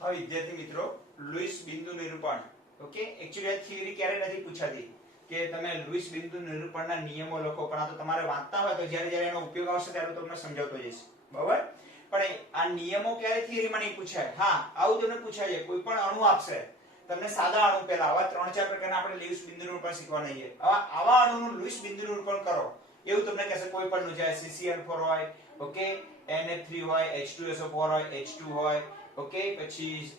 હા વિદ્યાર્થી મિત્રો, લુઈસ બિંદુ નિરૂપણ. ઓકે, એક્ચ્યુઅલી આ થિયરી ક્યારે નથી પૂછાતી કે તમે લુઈસ બિંદુ નિરૂપણના નિયમો લખો, પણ આ તો તમારે વાંચતા હોય તો જ્યારે જ્યારે એનો ઉપયોગ આવશે ત્યારે તમને સમજાવતો જઈશ, બરાબર. પણ આ નિયમો ક્યારે થિયરીમાં નહીં પૂછાય. હા, આવું તમને પૂછાય છે, કોઈ પણ અણુ આપશે તમને, સાદા અણુ, પહેલા આવા 3-4 પ્રકારના આપણે લુઈસ બિંદુ નિરૂપણ શીખવાના છે. આવા અણુનું લુઈસ બિંદુ નિરૂપણ કરો એવું તમને કહેશે. કોઈ પણ નું ચાહે CCl4 હોય, ઓકે, Na3 હોય, H2SO4 હોય, H2 હોય, ઓકે, પછી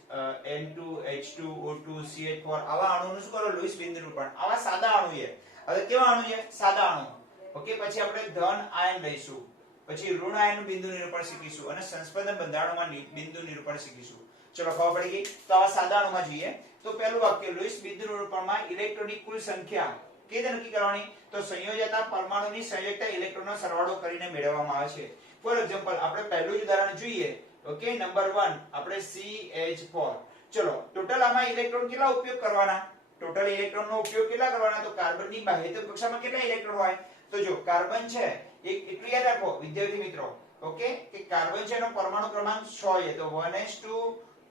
N2H2O2 CH4, આવા અણુનું શું કરો? લુઈસ બિંદુ નિરૂપણ. આવા સાદા અણુ છે. હવે કેવા અણુ છે? સાદા અણુ. ઓકે, પછી આપણે ધન આયન લઈશું, પછી ઋણ આયનનું બિંદુ નિરૂપણ શીખીશું અને સંસ્પંદન બંધારણોમાં બિંદુ નિરૂપણ શીખીશું. ચલો, ખબર પડી ગઈ. તો આવા સાદા અણુમાં જોઈએ તો પહેલું વાક્ય, લુઈસ બિંદુ નિરૂપણમાં ઇલેક્ટ્રોનની કુલ સંખ્યા કેવી રીતે નક્કી કરવાની? તો સંયોજકતા પરમાણુની સંયોજકતા ઇલેક્ટ્રોનનો સરવાળો કરીને મેળવવામાં આવે છે. ફોર એક્ઝામ્પલ, આપણે પહેલું જ ઉદાહરણ જોઈએ. ઓકે, નંબર 1 આપણે CH4. ચલો, ટોટલ આમાં ઇલેક્ટ્રોન કેટલા ઉપયોગ કરવાના? ટોટલ ઇલેક્ટ્રોનનો ઉપયોગ કેટલા કરવાના? તો કાર્બનની બાહ્યતમ કક્ષામાં કેટલા ઇલેક્ટ્રોન હોય? તો જો કાર્બન છે, એક એટલું યાદ રાખો વિદ્યાર્થી મિત્રો, ઓકે, કે કાર્બન છે એનો પરમાણુ ક્રમાંક 6 છે. તો 1s2,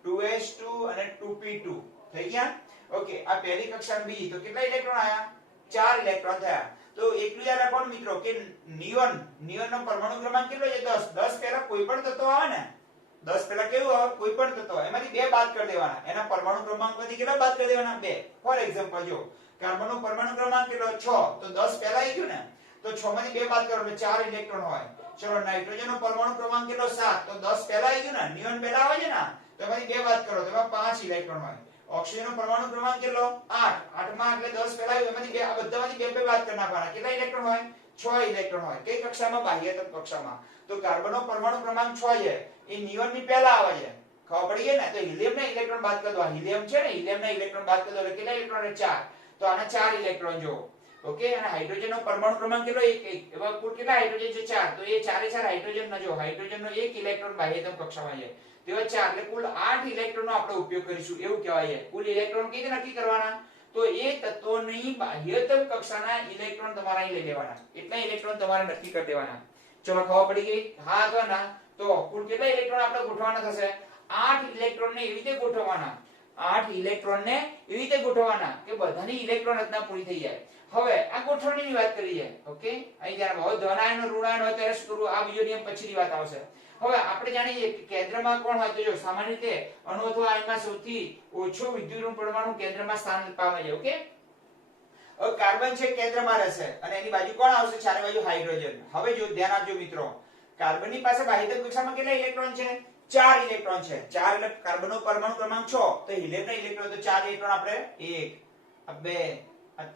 2s2 અને 2p2 થઈ ગયા. ઓકે, આ પહેલી કક્ષા અને બીજી, તો કેટલા ઇલેક્ટ્રોન આયા? 4 ઇલેક્ટ્રોન થયા. તો એટલું યાદ રાખવાનું મિત્રો કે નિયોનનો પરમાણુ ક્રમાંક કેટલો છે? 10. 10 પહેલા કોઈ પણ તત્વ આવે ને, 10 પહેલા કેવું આવે? કોઈ પણ તત્વ, એમાંથી 2 બાદ કરી દેવાના. એના પરમાણુ ક્રમાંકમાંથી કેટલા બાદ કરી દેવાના? 2. ફોર એક્ઝામ્પલ, જો કાર્બનનો પરમાણુ ક્રમાંક કેટલો? 6. તો 10 પહેલા આવી ગયું ને, તો 6 માંથી 2 બાદ કરો એટલે 4 ઇલેક્ટ્રોન હોય. ચલો, નાઇટ્રોજનનો પરમાણુ ક્રમાંક કેટલો? 7. તો 10 પહેલા આવી ગયું ને, નિયોન પહેલા આવે છે ને, તો એમાંથી 2 બાદ કરો તો એમાં 5 ઇલેક્ટ્રોન હોય. ઓક્સિજનનો પરમાણુ ક્રમાંક કેટલો? 8. 8 માં એટલે 10 પહેલા આવ્યું, એમાંથી 2, આ બધામાંથી 2 બાદ કરી નાખવાના. કેટલા ઇલેક્ટ્રોન હોય? 6 ઇલેક્ટ્રોન હોય. કઈ કક્ષામાં? બાહ્યતમ કક્ષામાં. તો કાર્બનનો પરમાણુ ક્રમાંક 6 છે, એ નિયોનની પહેલા આવે છે. ખબર પડી ગઈ ને? તો હિલિયમના ઇલેક્ટ્રોન બાદ કરી દો. હિલિયમ છે ને, હિલિયમના ઇલેક્ટ્રોન બાદ કરી દો એટલે કેટલા ઇલેક્ટ્રોન? 4. તો આના 4 ઇલેક્ટ્રોન જો. ઓકે, અને હાઇડ્રોજનનો પરમાણુ ક્રમાંક કેટલો? 1. એવા કુલ કેટલા હાઇડ્રોજન છે? 4. તો એ 4 હાઇડ્રોજન ના જો, હાઇડ્રોજનનો 1 ઇલેક્ટ્રોન બાહ્યતમ કક્ષામાં છે. તેવા 4 એટલે કુલ 8 ઇલેક્ટ્રોનનો આપણે ઉપયોગ કરીશું એવું કહેવાય છે. કુલ ઇલેક્ટ્રોન કઈ રીતે નક્કી કરવાના? તો એ તત્વોની બાહ્યતમ કક્ષાના ઇલેક્ટ્રોન તમારે અહીં લઈ લેવાના. એટલા ઇલેક્ટ્રોન તમારે નક્કી કરી દેવાના. ચલો, ખબર પડી ગઈ? હા અથવા ના? તો કુલ કેટલા ઇલેક્ટ્રોન આપણે ગોઠવવાના થશે? 8 ઇલેક્ટ્રોન ને એવી રીતે ગોઠવવાના. 8 ઇલેક્ટ્રોન ને એવી રીતે ગોઠવવાના કે બધાની ઇલેક્ટ્રોન રચના પૂરી થઈ જાય. હવે આ ગોઠવણીની વાત કરીએ. ઓકે, અહીં ધ્યાન આપો. ધન આયન ઋણ આયન હોય ત્યારે શું કરવું? આ બીજો નિયમ પછીની વાત આવશે. હવે આપણે જાણીએ કે કેન્દ્રમાં કોણ હોય? તો જો સામાન્ય રીતે અણુ અથવા આયનમાં સૌથી ઓછો વિદ્યુતઋણ પરમાણુ કેન્દ્રમાં સ્થાન પામે છે. ઓકે, હવે કાર્બન છે કેન્દ્રમાં રહેશે અને એની બાજુ કોણ આવશે? ચારે બાજુ હાઇડ્રોજન. હવે જો ધ્યાન આપજો મિત્રો, કાર્બનની પાસે બાહ્યતમ કક્ષામાં કેટલા ઇલેક્ટ્રોન છે? 4 ઇલેક્ટ્રોન છે. 4 એટલે કાર્બનનો પરમાણુ ક્રમાંક 6. તો હિલિયમના ઇલેક્ટ્રોન તો 4 ઇલેક્ટ્રોન આપણે 1, 2,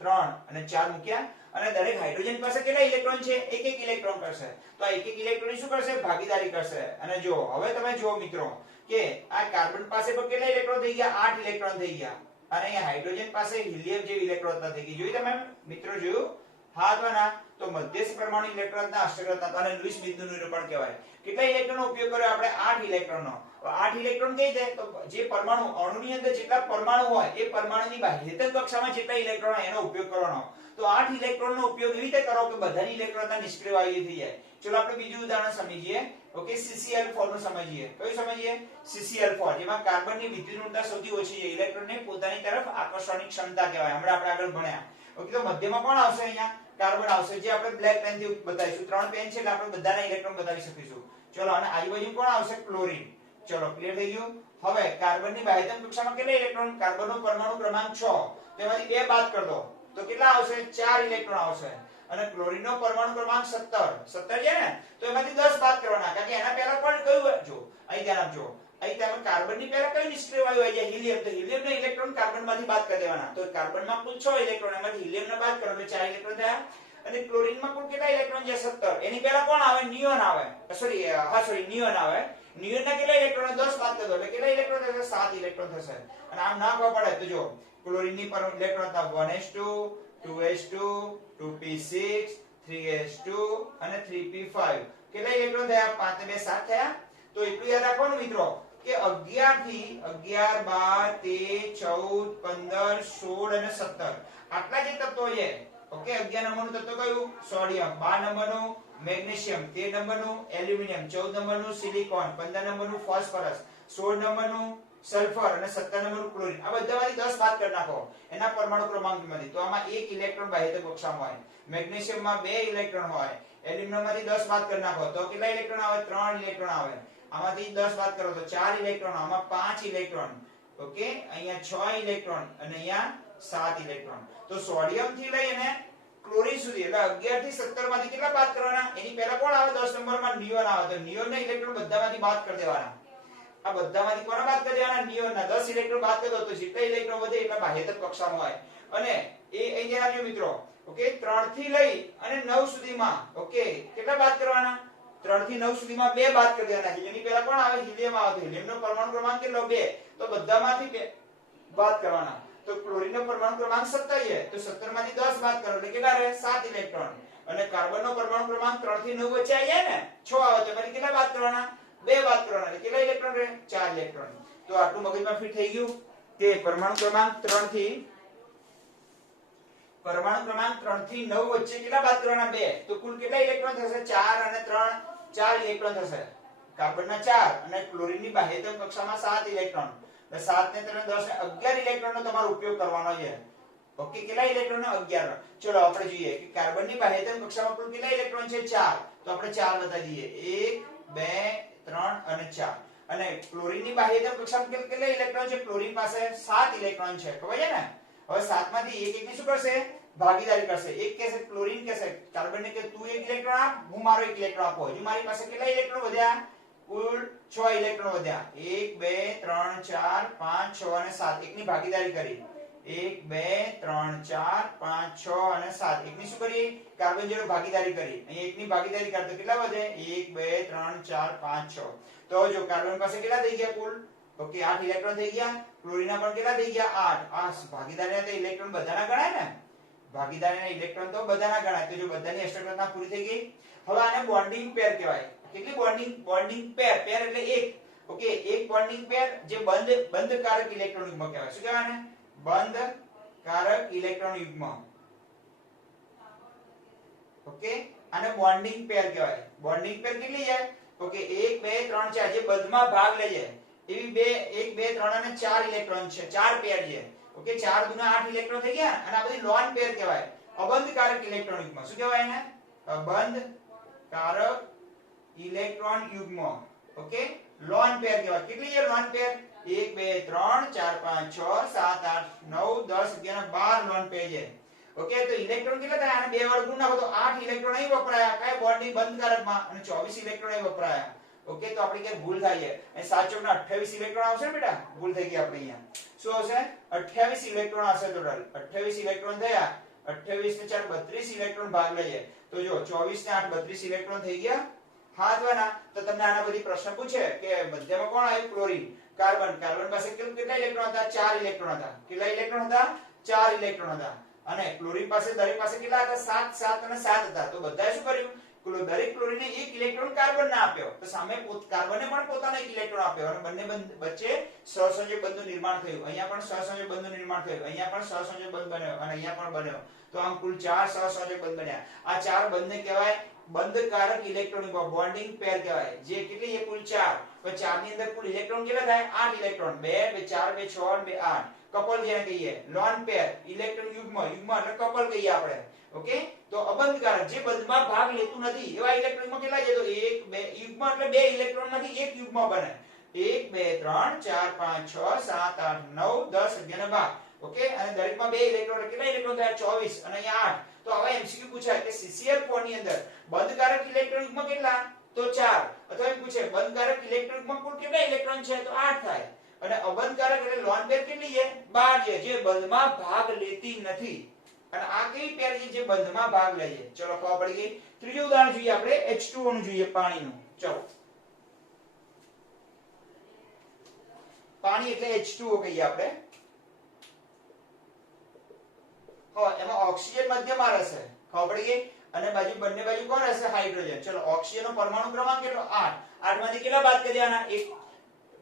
3 અને 4 મૂક્યા. અને દરેક હાઇડ્રોજન પાસે કેટલા ઇલેક્ટ્રોન છે? 1 ઇલેક્ટ્રોન કરશે. તો આ 1 ઇલેક્ટ્રોન શું કરશે? ભાગીદારી કરશે. અને જો હવે તમે જુઓ મિત્રો કે આ કાર્બન પાસે પણ કેટલા ઇલેક્ટ્રોન થઈ ગયા? 8 ઇલેક્ટ્રોન થઈ ગયા. અને અહીંયા હાઇડ્રોજન પાસે હિલિયમ જેવી ઇલેક્ટ્રોન થઈ ગઈ. જોયું તમે મિત્રો? જોયું? હા અથવા ના? તો મધ્યસ્થ પરમાણુ ઇલેક્ટ્રોનના અષ્ટકરતા અને લુઈસ બિંદુ નિરૂપણ કહેવાય. કેટલા ઇલેક્ટ્રોનનો ઉપયોગ કર્યો આપણે? 8 ઇલેક્ટ્રોનનો. 8 ઇલેક્ટ્રોન કઈ છે? તો જે પરમાણુ, અણુની અંદર જેટલા પરમાણુ હોય એ પરમાણુની બાહ્યતમ કક્ષામાં જેટલા ઇલેક્ટ્રોન હોય એનો ઉપયોગ કરવાનો. તો 8 ઇલેક્ટ્રોનનો ઉપયોગ એવી રીતે કરો કે બધાની ઇલેક્ટ્રોનના નિષ્ક્રિય વાયુ થઈ જાય. ચલો, આપણે બીજું ઉદાહરણ સમજીએ. ઓકે, CCl4 નું સમજીએ. કયું સમજીએ? CCl4, જેમાં કાર્બનની વિદ્યુતઋણતા સૌથી ઓછી છે. ઇલેક્ટ્રોનને પોતાની તરફ આકર્ષવાની ક્ષમતા કહેવાય. હમણાં આપણે આગળ ભણ્યા. ઓકે, તો મધ્યમાં કોણ આવશે? અહીંયા કાર્બન આવશે, જે આપણે બ્લેક પેન થી બતાવીશું. 3 પેન છે એટલે આપણે બધાના ઇલેક્ટ્રોન બતાવી શકીશું. ચલો, અને આજુબાજુ કોણ આવશે? ક્લોરીન. ચલો, ક્લિયર થઈ ગયું? હવે કાર્બનની બાહ્યતમ કક્ષામાં કેટલા ઇલેક્ટ્રોન? કાર્બનનો પરમાણુ ક્રમાંક 6. તેમાંથી 2 બાદ કરી દો તો કેટલા આવશે? 4 ઇલેક્ટ્રોન આવશે. અને ક્લોરીનનો પરમાણુ ક્રમાંક 17 છે ને, તો એમાંથી 10 બાદ કરવાના. કારણ કે એના પહેલા પણ કયું? જો અહીં ધ્યાન આપજો, અહીં તમે કાર્બનની પહેલા કઈ નિષ્ક્રિય વાયુ આવી જાય? હિલિયમ. તો હિલિયમના ઇલેક્ટ્રોન કાર્બનમાંથી બાદ કરી દેવાના. તો કાર્બનમાં કુલ 6 ઇલેક્ટ્રોન, એમાંથી હિલિયમને બાદ કરો એટલે 4 ઇલેક્ટ્રોન થયા. અને ક્લોરીનમાં કુલ કેટલા ઇલેક્ટ્રોન છે? 17. એની પહેલા કોણ આવે? નિયોન આવે. નિયોન આવે. નિયોનના કેટલા ઇલેક્ટ્રોન? 10 બાદ કરી દો એટલે કેટલા ઇલેક્ટ્રોન થશે? 7 ઇલેક્ટ્રોન થશે. અને આમ ના ખબર પડે તો જો ક્લોરીનની પર electron 1s2, 2s2, 2p6, 3s2 અને 3p5. કેટલા ઇલેક્ટ્રોન થયા? 5 ને 2 7 થયા. તો એટલું યાદ રાખવાનું મિત્રો કે 11 થી 11, 12, 13, 14, 15, 16 અને 17 આટલા જે તત્વો છે ઓકે 11 નંબરનું તત્વ કયું સોડિયમ, 12 નંબરનું મેગ્નેશિયમ, 13 નંબરનું એલ્યુમિનિયમ, 14 નંબરનું સિલિકોન, 15 નંબરનું ફોસ્ફરસ, 16 નંબરનું સલ્ફર અને 17 નંબરનું ક્લોરીન. આ બધામાંથી 10 બાદ કરી નાખો એના પરમાણુ ક્રમાંકમાંથી. તો આમાં 1 ઇલેક્ટ્રોન બાહ્યતમ કક્ષામાં હોય, મેગ્નેશિયમમાં 2 ઇલેક્ટ્રોન હોય, એલ્યુમિનિયમમાંથી 10 બાદ કરી નાખો તો કેટલા ઇલેક્ટ્રોન આવે 3 ઇલેક્ટ્રોન આવે. આમાંથી 10 બાદ કરો તો 4 ઇલેક્ટ્રોન, આમાં 5 ઇલેક્ટ્રોન. ઓકે અહીંયા 6 ઇલેક્ટ્રોન અને અહીંયા 7 ઇલેક્ટ્રોન. તો સોડિયમ થી લઈ અને ક્લોરીન સુધી એટલે 11 થી 17 માંથી કેટલા બાદ કરવાના? એની પહેલા કોણ આવે 10 નંબરમાં નિયોન આવે. તો નિયોન ના ઇલેક્ટ્રોન બધામાંથી બાદ કરી દેવાના. આ બધામાંથી કોના બાદ કરી દેવાના? નિયોન ના 10 ઇલેક્ટ્રોન બાદ કરી દો તો જેટલા ઇલેક્ટ્રોન વધે એટલા બાહ્યતમ કક્ષામાં હોય. અને એ અહીંયા આવજો મિત્રો. ઓકે 3 થી લઈ અને 9 સુધીમાં ઓકે કેટલા બાદ કરવાના? 3 થી 9 સુધીમાં 2 બાદ કરી દેવાના. એની પહેલા કોણ આવે? હિલિયમ આવે. હિલિયમ નો પરમાણુ ક્રમાંક કેટલો 2. તો બધામાંથી 2 બાદ કરવાના. તો ક્લોરીન નો પરમાણુ ક્રમાંક 17 છે તો 17 માંથી 10 બાદ કરો એટલે કેટલા રહે 7 ઇલેક્ટ્રોન. અને કાર્બન નો પરમાણુ ક્રમાંક 3 થી 9 વચ્ચે આવી જાય ને 6 આવે તો પછી કેટલા બાદ કરવાના? 2 બાદ કરવાના એટલે કેટલા ઇલેક્ટ્રોન રહે 4 ઇલેક્ટ્રોન. તો આટલું મગજમાં ફિટ થઈ ગયું કે પરમાણુ ક્રમાંક 3 થી 9 વચ્ચે કેટલા બાદ કરવાના? 2. તો કુલ કેટલા ઇલેક્ટ્રોન થશે? 4 અને 3 4 ઇલેક્ટ્રોન થશે. કાર્બન ના 4 અને ક્લોરીન ની બાહ્યતમ કક્ષામાં 7 ઇલેક્ટ્રોન. 7 ને 3 10 ને 11 ઇલેક્ટ્રોનનો તમારો ઉપયોગ કરવાનો છે. ઓકે કેટલા ઇલેક્ટ્રોન? 11. ચલો આપણે જોઈએ કે કાર્બન ની બાહ્યતમ કક્ષામાં કુલ કેટલા ઇલેક્ટ્રોન છે? 4. તો આપણે 4 બતાવી દઈએ 1 2 3 અને 4. અને ક્લોરીન ની બાહ્યતમ કક્ષામાં કેટલા ઇલેક્ટ્રોન છે? ક્લોરીન પાસે 7 ઇલેક્ટ્રોન છે. ખબર છે ને? હવે 7 માંથી એક એકને શું કરશે? ભાગીદારી કરશે. એક કહેશે ક્લોરીન કહેશે કાર્બન ને કે તું એક ઇલેક્ટ્રોન આપ, હું મારો એક ઇલેક્ટ્રોન આપો. હજુ મારી પાસે કેટલા ઇલેક્ટ્રોન વધ્યા? કુલ 6 ઇલેક્ટ્રોન વધ્યા. 1 2 3 4 5 6 અને 7. એકની ભાગીદારી કરી. 1 2 3 4 5 6 અને 7. એકની શું કરી? કાર્બન જોડે ભાગીદારી કરી. અહીં એકની ભાગીદારી કરતો કેટલા વધે? 1 2 3 4 5 6. તો જો કાર્બન પાસે કેટલા થઈ ગયા કુલ? ઓકે 8 ઇલેક્ટ્રોન થઈ ગયા. ક્લોરીનના પણ કેટલા થઈ ગયા? 8. આ ભાગીદારીના તો ઇલેક્ટ્રોન બધાના ગણાય ને? ભાગીદારીના ઇલેક્ટ્રોન તો બધાના ગણાય. તો જો બધાની એસ્ટ્રોટના પૂરી થઈ ગઈ. હવે આને બોન્ડિંગ પેર કહેવાય. કેટલી બોન્ડિંગ પેર? પેર એટલે એક. ઓકે એક બોન્ડિંગ પેર જે બંધકારક ઇલેક્ટ્રોન યુગ્મ કહેવાય. શું કહેવાય ને? બંધકારક ઇલેક્ટ્રોન યુગ્મ. ઓકે આને બોન્ડિંગ પેર કહેવાય. બોન્ડિંગ પેર કેટલી છે? ઓકે 1 2 3 4 જે બંધમાં ભાગ લે છે એવી 1 2 3 અને 4 ઇલેક્ટ્રોન છે. 4 પેર છે. ઓકે 4 દુના 8 ઇલેક્ટ્રોન થઈ ગયા અને આ બધી લોન પેર કહેવાય. અબંધકારક ઇલેક્ટ્રોન યુગ્મ. શું કહેવાય એને? અબંધકારક ઇલેક્ટ્રોન યુગ્મ. ઓકે લોન પેર કહેવાય. કેટલી છે લોન પેર? 1 2 3 4 5 6 7 8 9 10 11 12 લોન પેર છે. ઓકે તો ઇલેક્ટ્રોન કેટલા થાય? આને 2 વડે ગુણ નાખો તો 8 ઇલેક્ટ્રોન અહીં વપરાયા કયા બોન્ડિંગ બંધકારકમાં અને 24 ઇલેક્ટ્રોન અહીં વપરાયા. ઓકે તો આપણી કે ભૂલ થાય છે. અહીં 7 ચોક 28 ઇલેક્ટ્રોન આવશે ને બેટા? ભૂલ થઈ ગઈ આપણે અહીંયા. શું આવશે? 28 ઇલેક્ટ્રોન આવશે ટોટલ. 28 ઇલેક્ટ્રોન થયા. 28 ને 4 32 ઇલેક્ટ્રોન ભાગ લે છે. તો જો 24 ને 8 32 ઇલેક્ટ્રોન થઈ ગયા. હાથવાના તો તમને આના બધી પ્રશ્ન પૂછે કે મધ્યમાં કોણ આવ્યું? ક્લોરીન. કાર્બન. કાર્બન પાસે કેટલા ઇલેક્ટ્રોન હતા? 4 ઇલેક્ટ્રોન હતા. કેટલા ઇલેક્ટ્રોન હતા? 4 ઇલેક્ટ્રોન હતા. અને ક્લોરીન પાસે દરેક પાસે કેટલા હતા? 7 7 અને 7 હતા. તો બધાએ શું કર્યું? દરેક ક્લોરીનને એક ઇલેક્ટ્રોન કાર્બન ને આપ્યો. તો સામે કાર્બનને પણ પોતાનો એક ઇલેક્ટ્રોન આપ્યો અને બંને વચ્ચે સહસંયોજક બંધનું નિર્માણ થયું. અહીંયા પણ સહસંયોજક બંધનું નિર્માણ થયું. અહીંયા પણ સહસંયોજક બંધ બન્યો અને અહીંયા પણ બન્યો. તો આમ કુલ 4 સહસંયોજક બંધ બન્યા. આ 4 બંધને કહેવાય બંધકારક ઇલેક્ટ્રોન બોન્ડિંગ પેર કહેવાય. જે કેટલી છે? કુલ 4. તો 4 ની અંદર કુલ ઇલેક્ટ્રોન કેટલા થાય? 8 ઇલેક્ટ્રોન. 2 2 4 2 6 2 8. કપલ જેને કહીએ. લોન પેર ઇલેક્ટ્રોન યુગ્મ. યુગ્મ એટલે કપલ કહીએ આપણે. ઓકે તો અબંધકારક જે બંધમાં ભાગ લેતું નથી એવા ઇલેક્ટ્રોનમાં કેટલા છે? તો 1 2 યુગ્મ એટલે 2 ઇલેક્ટ્રોન માંથી એક યુગ્મ બને. 1 2 3 4 5 6 7 8 9 10 11 12. ઓકે અને દરેકમાં 2 ઇલેક્ટ્રોન કેટલા ઇલેક્ટ્રોન થયા? 24 અને અહીંયા 8. તો હવે એમસીક્યુ પૂછાય કે CCl4 ની અંદર બંધકારક ઇલેક્ટ્રોન યુગ્મ કેટલા? તો 4. અથવા એમ પૂછે બંધકારક ઇલેક્ટ્રોન યુગ્મ કુલ કેટલા ઇલેક્ટ્રોન છે? તો 8 થાય. અને અબંધકારક એટલે લોન પેર કેટલી છે? 12 છે જે બંધમાં ભાગ લેતી નથી. અને આ કઈ પેર છે જે બંધમાં ભાગ લે છે? ચલો ખબર પડી ગઈ. ત્રીજું ઉદાહરણ જોઈએ આપણે H2O નું જોઈએ પાણીનું. ચલો પાણી એટલે H2O કહીએ આપણે. હા એમાં ઓક્સિજન મધ્યમાં રહેશે. ખબર પડી ગઈ. અને બાજુ બંને બાજુ કોણ રહેશે? હાઇડ્રોજન. ચલો ઓક્સિજનનો પરમાણુ ક્રમાંક કેટલો? 8. 8 માંથી કેટલા બાદ કરી દેવાના? 1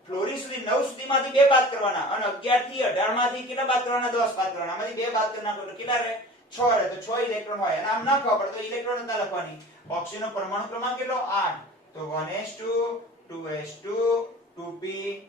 ફ્લોરીન સુધી 9 સુધીમાંથી 2 બાદ કરવાના અને 11 થી 18 માંથી કેટલા બાદ કરવાના? 10 બાદ કરવાના. આમાંથી 2 બાદ કરી નાખો તો કેટલા રહે? 6 રહે તો 6 ઇલેક્ટ્રોન હોય અને આમ ના ખબર પડે તો ઇલેક્ટ્રોન નતા લખવાની ઓક્સિજન નો પરમાણુ ક્રમાંક કેટલો 8 તો 1s2 2s2 2p4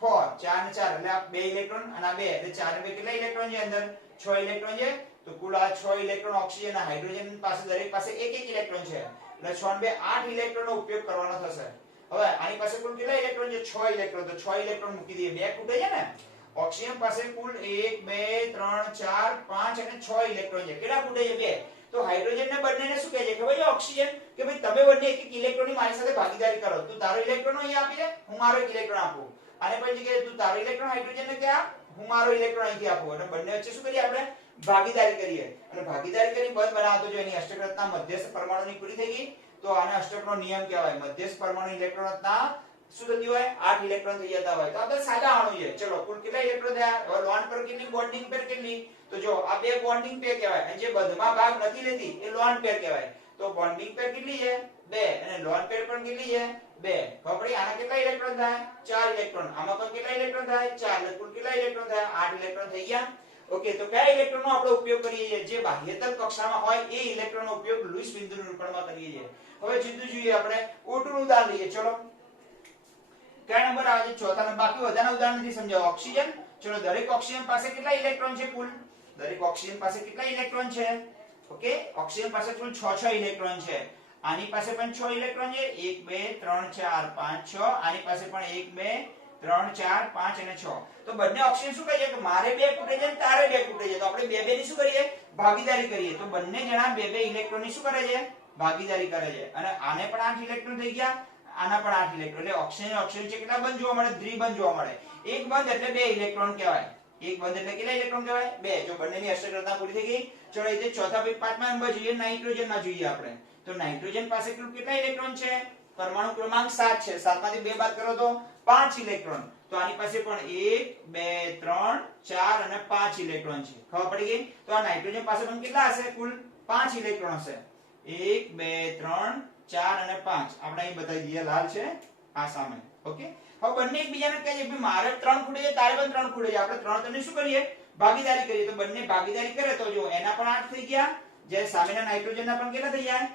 4 ને 4 એટલે આ 2 ઇલેક્ટ્રોન અને આ 2 એટલે 4 ને 2 કેટલા ઇલેક્ટ્રોન છે અંદર 6 ઇલેક્ટ્રોન છે તો કુલ આ 6 ઇલેક્ટ્રોન ઓક્સિજન અને હાઇડ્રોજન પાસે દરેક પાસે એક એક ઇલેક્ટ્રોન છે એટલે 6 ને 2 8 ઇલેક્ટ્રોનનો ઉપયોગ કરવાનો થશે હવે આની પાસે કુલ કેટલા ઇલેક્ટ્રોન છે 6 ઇલેક્ટ્રોન તો 6 ઇલેક્ટ્રોન મૂકી દઈએ બે ખૂટે છે ને ઓક્સિજન પાસે કુલ 1 2 3 4 5 અને 6 ઇલેક્ટ્રોન છે કેટલા ખૂટે છે બે તો હાઇડ્રોજન ને બંનેને શું કહે છે ખબર છે ઓક્સિજન કે ભાઈ તમે બંને એક એક ઇલેક્ટ્રોનની મારી સાથે ભાગીદારી કરો તું તારો ઇલેક્ટ્રોન અહીં આપી દે હું મારો એક ઇલેક્ટ્રોન આપું અને પછી કે તું તારો ઇલેક્ટ્રોન હાઇડ્રોજન ને કે આપ હું મારો ઇલેક્ટ્રોન અહીંથી આપું અને બંને વચ્ચે શું કરીએ આપણે ભાગીદારી કરીએ અને ભાગીદારી કરી બંધ બનાવતો જો એની અષ્ટક રચના મધ્યસ્થ પરમાણુની પૂરી થઈ ગઈ તો આને અષ્ટકનો નિયમ કહેવાય મધ્યસ્થ પરમાણુ ઇલેક્ટ્રોન રચના શું થતી હોય 8 ઇલેક્ટ્રોન થઈ જતા હોય તો આ સાદા અણુ છે ચલો કુલ કેટલા ઇલેક્ટ્રોન થયા હવે લોન પર કેટલી બોન્ડિંગ પેર કેટલી તો જો આ બે બોન્ડિંગ પેર કહેવાય અને જે બંધમાં ભાગ નથી લેતી એ લોન પેર કહેવાય તો બોન્ડિંગ પેર કેટલી છે 2 અને લોન પેર પણ કેટલી છે 2 ખબર પડી આના કેટલા ઇલેક્ટ્રોન થાય 4 ઇલેક્ટ્રોન આમાં પણ કેટલા ઇલેક્ટ્રોન થાય 4 એટલે કુલ કેટલા ઇલેક્ટ્રોન થાય 8 ઇલેક્ટ્રોન થઈ ગયા ઓકે તો કયા ઇલેક્ટ્રોનનો આપણે ઉપયોગ કરીએ છીએ જે બાહ્યતલ કક્ષામાં હોય એ ઇલેક્ટ્રોનનો ઉપયોગ લુઈસ બિંદુ નિરૂપણમાં કરીએ છીએ હવે સીધું જોઈએ આપણે O2 નું ઉદાહરણ લઈએ ચલો કયા નંબર આવે છે ચોથા નંબર બાકી વધારાના ઉદાહરણથી સમજાવો ઓક્સિજન ચલો દરેક ઓક્સિજન પાસે કેટલા ઇલેક્ટ્રોન છે કુલ દરેક ઓક્સિજન પાસે કેટલા ઇલેક્ટ્રોન છે ઓકે ઓક્સિજન પાસે કુલ 6 ઇલેક્ટ્રોન છે આની પાસે પણ 6 ઇલેક્ટ્રોન છે 1 2 3 4 5 6 આની પાસે પણ 1 2 3 4 5 અને 6 તો બંને ઓક્સિજન શું કહે છે કે મારે બે ખૂટે છે અને તારે બે ખૂટે છે તો આપણે બે બે ની શું કરીએ ભાગીદારી કરીએ તો બંને જણા બે બે ઇલેક્ટ્રોન ની શું કરે છે ભાગીદારી કરે છે અને આને પણ 8 ઇલેક્ટ્રોન થઈ ગયા આના પણ 8 ઇલેક્ટ્રોન એટલે ઓક્સિજન ઓક્સિજન છે કેટલા બંધ જોવા મળે દ્વિબંધ જોવા મળે એક બંધ એટલે બે ઇલેક્ટ્રોન કહેવાય એક બંધ એટલે કેટલા ઇલેક્ટ્રોન કહેવાય બે જો બંનેની અષ્ટક રચના પૂરી થઈ ગઈ ચલો એટલે ચોથા પાંચમા નંબર જોઈએ નાઇટ્રોજન માં જોઈએ આપણે તો નાઇટ્રોજન પાસે કુલ કેટલા ઇલેક્ટ્રોન છે પરમાણુ ક્રમાંક 7 છે 7 માંથી 2 બાદ કરો તો 5 ઇલેક્ટ્રોન તો આની પાસે પણ 1 2 3 4 અને 5 ઇલેક્ટ્રોન છે ખબર પડી ગઈ તો આ નાઇટ્રોજન પાસે પણ કેટલા હશે કુલ 5 ઇલેક્ટ્રોન હશે 1 2 3 4 અને 5 આપણે અહીં બતાવી દઈએ લાલ છે આ સામે ઓકે હવે બંને એકબીજાને કહે છે કે મારે 3 ખૂટે છે તારે પણ 3 ખૂટે છે આપણે 3 ત્રણની શું કરીએ ભાગીદારી કરીએ તો બંને ભાગીદારી કરે તો જો એના પણ 8 થઈ ગયા જ્યારે સામેના નાઇટ્રોજનના પણ કેટલા થઈ જાય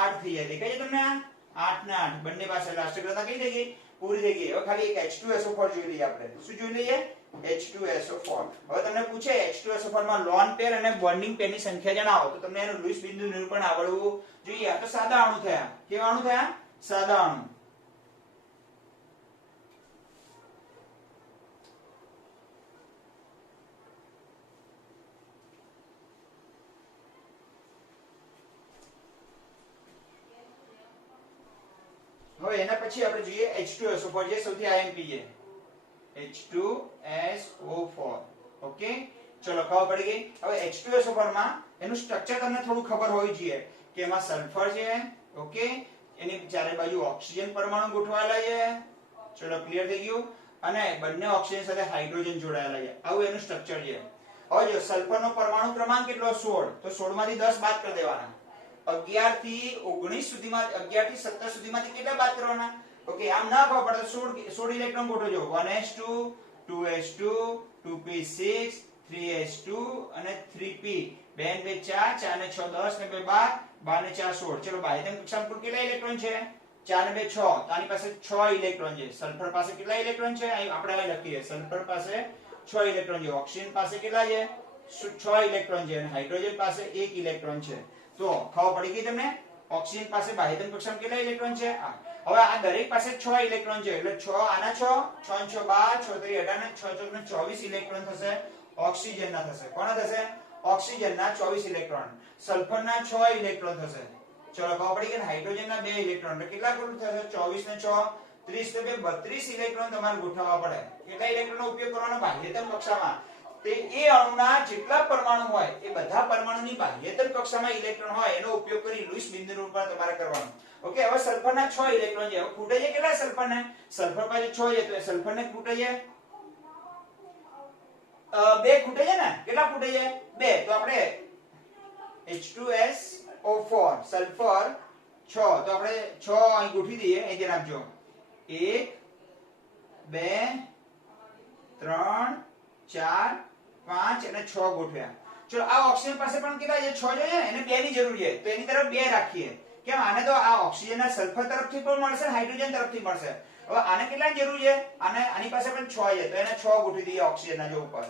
8 થઈ જાય દેખાય છે તમને આ 8 ને 8 બંને પાસે અષ્ટક રચના કઈ થઈ ગઈ પૂરી થઈ ગઈ હવે ખાલી એક H2SO4 જોઈ લઈએ આપણે શું જોઈ લઈએ H2SO4 હવે તમને પૂછે H2SO4 માં લોન પેર અને બોન્ડિંગ પેરની સંખ્યા જણાવો તો તમને એનું લુઈસ બિંદુ નિરૂપણ આવડવું જોઈએ આ તો સાદા અણુ થયા કેવા અણુ થયા સાદા અણુ હવે એના પછી આપણે જોઈએ H2SO4 જે સૌથી આઈએમપી છે H2SO4 ઓકે ચલો ખબર પડી ગઈ હવે H2SO4 માં એનું સ્ટ્રક્ચર તમને થોડું ખબર હોવી જોઈએ કે એમાં સલ્ફર છે ઓકે એની ચારે બાજુ ઓક્સિજન પરમાણુ ગોઠવાયેલા છે ચલો ક્લિયર થઈ ગયું અને બંને ઓક્સિજન સાથે હાઇડ્રોજન જોડાયેલા છે આવું એનું સ્ટ્રક્ચર છે હવે જો સલ્ફરનો પરમાણુ ક્રમાંક કેટલો 16 તો 16 માંથી 10 બાદ કરી દેવાના 11 થી 19 સુધીમાં 11 થી 17 સુધીમાંથી કેટલા બાદ કરવાના ઓકે આમ ના ખબર પડે 16 electron ગોઠવજો 1s2 2s2 2p6 3s2 અને 3p 2 ને 4 4 ને 6 10 ને 2 12 12 ને 4 16 ચલો બાહ્યતમ કક્ષામાં કુલ કેટલા ઇલેક્ટ્રોન છે 4 ને 2 6 તો આની પાસે 6 ઇલેક્ટ્રોન છે સલ્ફર પાસે કેટલા ઇલેક્ટ્રોન છે અહીં આપણે અહીં લખીએ સલ્ફર પાસે 6 ઇલેક્ટ્રોન છે ઓક્સિજન પાસે કેટલા છે 6 ઇલેક્ટ્રોન છે અને હાઇડ્રોજન પાસે 1 ઇલેક્ટ્રોન છે તો ખબર પડી ગઈ તમને ઓક્સિજન પાસે બાહ્યતમ કક્ષામાં કેટલા ઇલેક્ટ્રોન છે હવે આ દરેક પાસે 6 ઇલેક્ટ્રોન છે એટલે 6 આના 6 6 12 6 18 ને 6 24 ઇલેક્ટ્રોન થશે ઓક્સિજનના થશે કોના થશે ઓક્સિજનના 24 ઇલેક્ટ્રોન સલ્ફરના 6 ઇલેક્ટ્રોન થશે ચલો ખબર પડી કે હાઇડ્રોજનના 2 ઇલેક્ટ્રોન એટલે કેટલા કુલ થશે 24 ને 6 30 ને 32 ઇલેક્ટ્રોન તમારે ગોઠવવા પડે કેટલા ઇલેક્ટ્રોનનો ઉપયોગ કરવાનો બાહ્યતમ કક્ષામાં તે એ અણુના જેટલા પરમાણુ હોય એ બધા પરમાણુની બાહ્યતમ કક્ષામાં ઇલેક્ટ્રોન હોય એનો ઉપયોગ કરી લુઈસ બિંદુ નિરૂપણ તમારે કરવાનું ઓકે હવે સલ્ફરના 6 ઇલેક્ટ્રોન છે હવે ખૂટે છે કેટલા સલ્ફરને સલ્ફર પાસે 6 છે તો સલ્ફરને ખૂટે છે 2 ખૂટે છે ને કેટલા ખૂટે છે 2 તો આપણે H2SO4 સલ્ફર 6 તો આપણે 6 અહીં ગોઠવી દઈએ અહીં ધ્યાન આપજો 1 2 3 4 5 અને 6 ગોઠવ્યા ચલો આ ઓક્સિજન પાસે પણ કેટલા છે 6 જોઈએ એને 2 ની જરૂર છે તો એની તરફ 2 રાખીએ કેમ આને તો આ ઓક્સિજનના સલ્ફર તરફથી પણ મળશે હાઇડ્રોજન તરફથી મળશે હવે આને કેટલાની જરૂર છે આને આની પાસે પણ 6 છે તો એને 6 ગોઠવી દઈએ ઓક્સિજનના જો ઉપર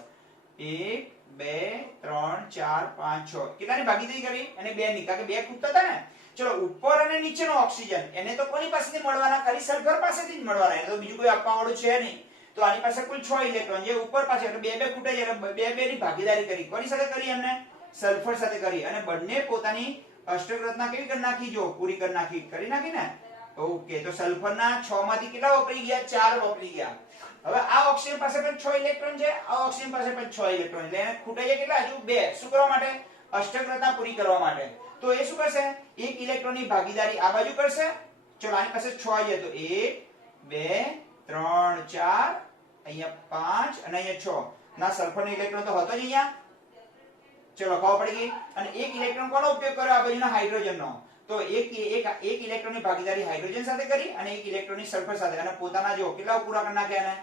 1 2 3 4 5 6 કેટલાની ભાગીદારી કરી અને 2 ની કારણ કે 2 ખૂટતા હતા ને ચલો ઉપર અને નીચેનો ઓક્સિજન એને તો કોની પાસેથી મળવાના ખાલી સલ્ફર પાસેથી જ મળવાના એને તો બીજું કોઈ આપવા વાળું છે નહીં તો આની પાસે કુલ 6 ઇલેક્ટ્રોન છે ઉપર પાસે એટલે 2 ખૂટે છે એટલે 2 ની ભાગીદારી કરી કોની સાથે કરી એમને સલ્ફર સાથે કરી અને બંને પોતાની અષ્ટક રચના કેવી કરી નાખી જો પૂરી કરી નાખી કરી નાખી ને ઓકે તો સલ્ફરના 6 માંથી કેટલા વપરાઈ ગયા 4 વપરાઈ ગયા હવે આ ઓક્સિજન પાસે પણ 6 ઇલેક્ટ્રોન છે આ ઓક્સિજન પાસે પણ 6 ઇલેક્ટ્રોન એટલે એને ખૂટે છે કેટલા હજુ 2 શું કરવા માટે અષ્ટક રચના પૂરી કરવા માટે તો એ શું કરશે એક ઇલેક્ટ્રોનની ભાગીદારી આ બાજુ કરશે ચલો આની પાસે 6 છે તો 1 2 3 4 અહીંયા 5 અને અહીંયા 6 ના સલ્ફરનો ઇલેક્ટ્રોન તો હતો જ અહીંયા ચલો ખબર પડી ગઈ અને એક ઇલેક્ટ્રોન કોનો ઉપયોગ કર્યો આ બાજુના હાઇડ્રોજનનો તો એક ઇલેક્ટ્રોનની ભાગીદારી હાઇડ્રોજન સાથે કરી અને એક ઇલેક્ટ્રોનની સલ્ફર સાથે અને પોતાના જો કેટલા પૂરા કરી નાખ્યા ને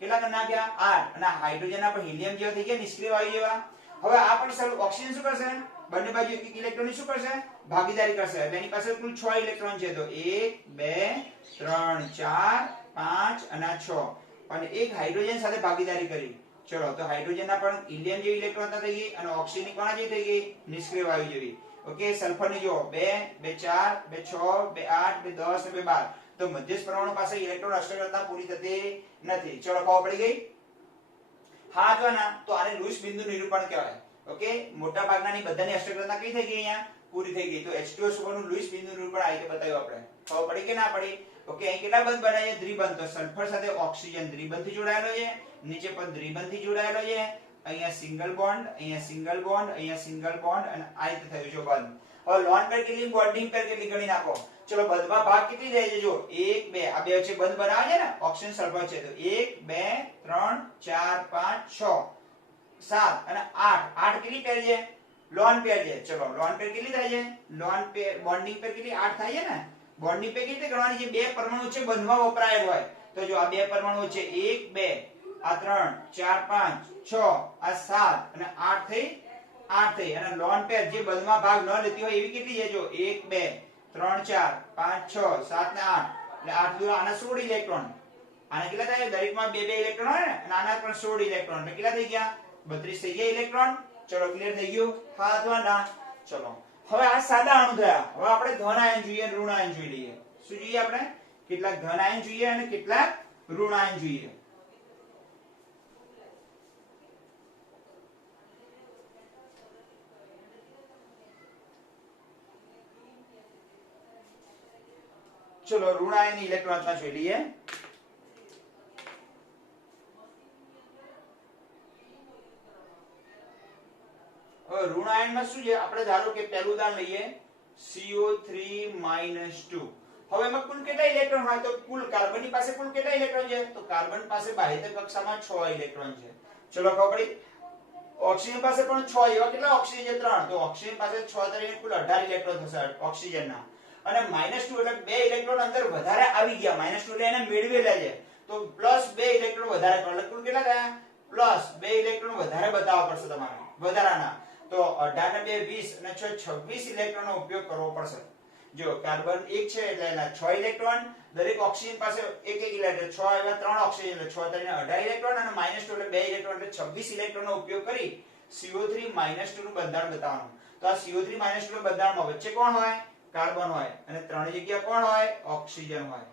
કેટલા કરી નાખ્યા 8 અને હાઇડ્રોજનના પણ હિલિયમ જેવા થઈ ગયા નિષ્ક્રિય વાયુ જેવા હવે આ પણ ઓક્સિજન શું કરશે બંને બાજુ એક ઇલેક્ટ્રોનની શું કરશે ભાગીદારી કરશે એટલે એની પાસે કુલ 6 ઇલેક્ટ્રોન છે તો 1 2 3 4 5 અને 6 અને એક હાઇડ્રોજન સાથે ભાગીદારી કરી ચલો તો હાઇડ્રોજનના પણ હિલિયમ જેવી ઇલેક્ટ્રોન થઈ ગઈ અને ઓક્સિજનની કોના જેવી થઈ ગઈ નિષ્ક્રિય વાયુ જેવી ઓકે સલ્ફરની જો 2 2 4 2 6 2 8 2 10 2 12 તો મધ્યસ્થ પરમાણુ પાસે ઇલેક્ટ્રોન અષ્ટક રચના પૂરી થતી નથી ચલો ખબર પડી ગઈ હા જો ના તો આને લુઈસ બિંદુ નિરૂપણ કહેવાય ઓકે મોટા ભાગનાની બધાની અષ્ટક રચના કઈ થઈ ગઈ અહીંયા પૂરી થઈ ગઈ તો H2O સુગરનું લુઈસ બિંદુ નિરૂપણ આ રીતે બતાવ્યું આપણે ખબર પડી કે ના પડી ઓકે અહીં કેટલા બંધ બનાવીએ દ્વિબંધ તો સલ્ફર સાથે ઓક્સિજન દ્વિબંધથી જોડાયેલો છે નીચે પણ દ્વિબંધથી જોડાયેલો છે અહીંયા સિંગલ બોન્ડ અહીંયા સિંગલ બોન્ડ અહીંયા સિંગલ બોન્ડ અને આ રીતે થયું છે બંધ હવે લોન પેર કેટલી બોન્ડિંગ પેર કેટલી ગણી નાખો ચલો બંધમાં ભાગ કેટલી રહે છે જો 1 2 આ બે વચ્ચે બંધ બનાવે છે ને ઓક્સિજન સલ્ફર છે તો 1 2 3 4 5 6 7 અને 8 8 કેટલી પેર છે લોન પેર છે ચલો લોન પેર કેટલી થાય છે લોન પેર બોન્ડિંગ પેર કેટલી 8 થાય છે ને બોન્ડિંગ પેર કેટલી ગણવાની છે બે પરમાણુ છે બંધમાં વપરાયેલ હોય તો જો આ બે પરમાણુ છે 1 2 આ 3 4 5 6 આ 7 અને 8 થઈ અને લોન પેર જે બંધમાં ભાગ ન લેતી હોય એવી કેટલી છે જો 1 2 3 4 5 6 7 ને 8 એટલે 8 દૂર આના 16 ઇલેક્ટ્રોન આના કેટલા થાય દરેકમાં બે બે ઇલેક્ટ્રોન હોય ને અને આના પણ 16 ઇલેક્ટ્રોન એટલે કેટલા થઈ ગયા 32 થઈ ગયા ઇલેક્ટ્રોન ચલો ક્લિયર થઈ ગયું હા અથવા ના ચલો હવે આ સાદા અણુ થયા હવે આપણે ધન આયન જોઈએ અને ઋણ આયન જોઈ લઈએ શું જોઈએ આપણે કેટલાક ધન આયન જોઈએ અને કેટલાક ઋણ આયન જોઈએ ચલો ઋણ આયનની ઇલેક્ટ્રોન રચના જોઈ લઈએ હવે ઋણ આયનમાં શું છે આપણે ધારો કે પહેલું ઉદાહરણ લઈએ CO3 2 હવે એમાં કુલ કેટલા ઇલેક્ટ્રોન હોય તો કુલ કાર્બનની પાસે કુલ કેટલા ઇલેક્ટ્રોન છે તો કાર્બન પાસે બાહ્ય કક્ષામાં 6 ઇલેક્ટ્રોન છે ચલો ખબર પડી ઓક્સિજન પાસે પણ 6 એવા કેટલા ઓક્સિજન છે 3 તો ઓક્સિજન પાસે 6 તરીકે કુલ 18 ઇલેક્ટ્રોન થશે ઓક્સિજનના અને -2 એટલે 2 ઇલેક્ટ્રોન અંદર વધારે આવી ગયા -2 એટલે એને મેળવેલા છે તો +2 ઇલેક્ટ્રોન વધારે એટલે કુલ કેટલા થયા +2 ઇલેક્ટ્રોન વધારે બતાવવા પડશે તમારે વધારાના તો 18 ને 2 20 અને 26 ઇલેક્ટ્રોનનો ઉપયોગ કરવો પડશે જો કાર્બન 1 છે એટલે એના 6 ઇલેક્ટ્રોન દરેક ઓક્સિજન પાસે એક ઇલેક્ટ્રોન 6 એવા 3 ઓક્સિજન એટલે 6 તરીને 18 ઇલેક્ટ્રોન અને -2 એટલે 2 ઇલેક્ટ્રોન એટલે 26 ઇલેક્ટ્રોનનો ઉપયોગ કરી CO3 2 નું બંધારણ બતાવવાનું તો આ CO3 2 નું બંધારણમાં વચ્ચે કોણ હોય કાર્બન હોય અને ત્રણ જગ્યા કોણ હોય ઓક્સિજન હોય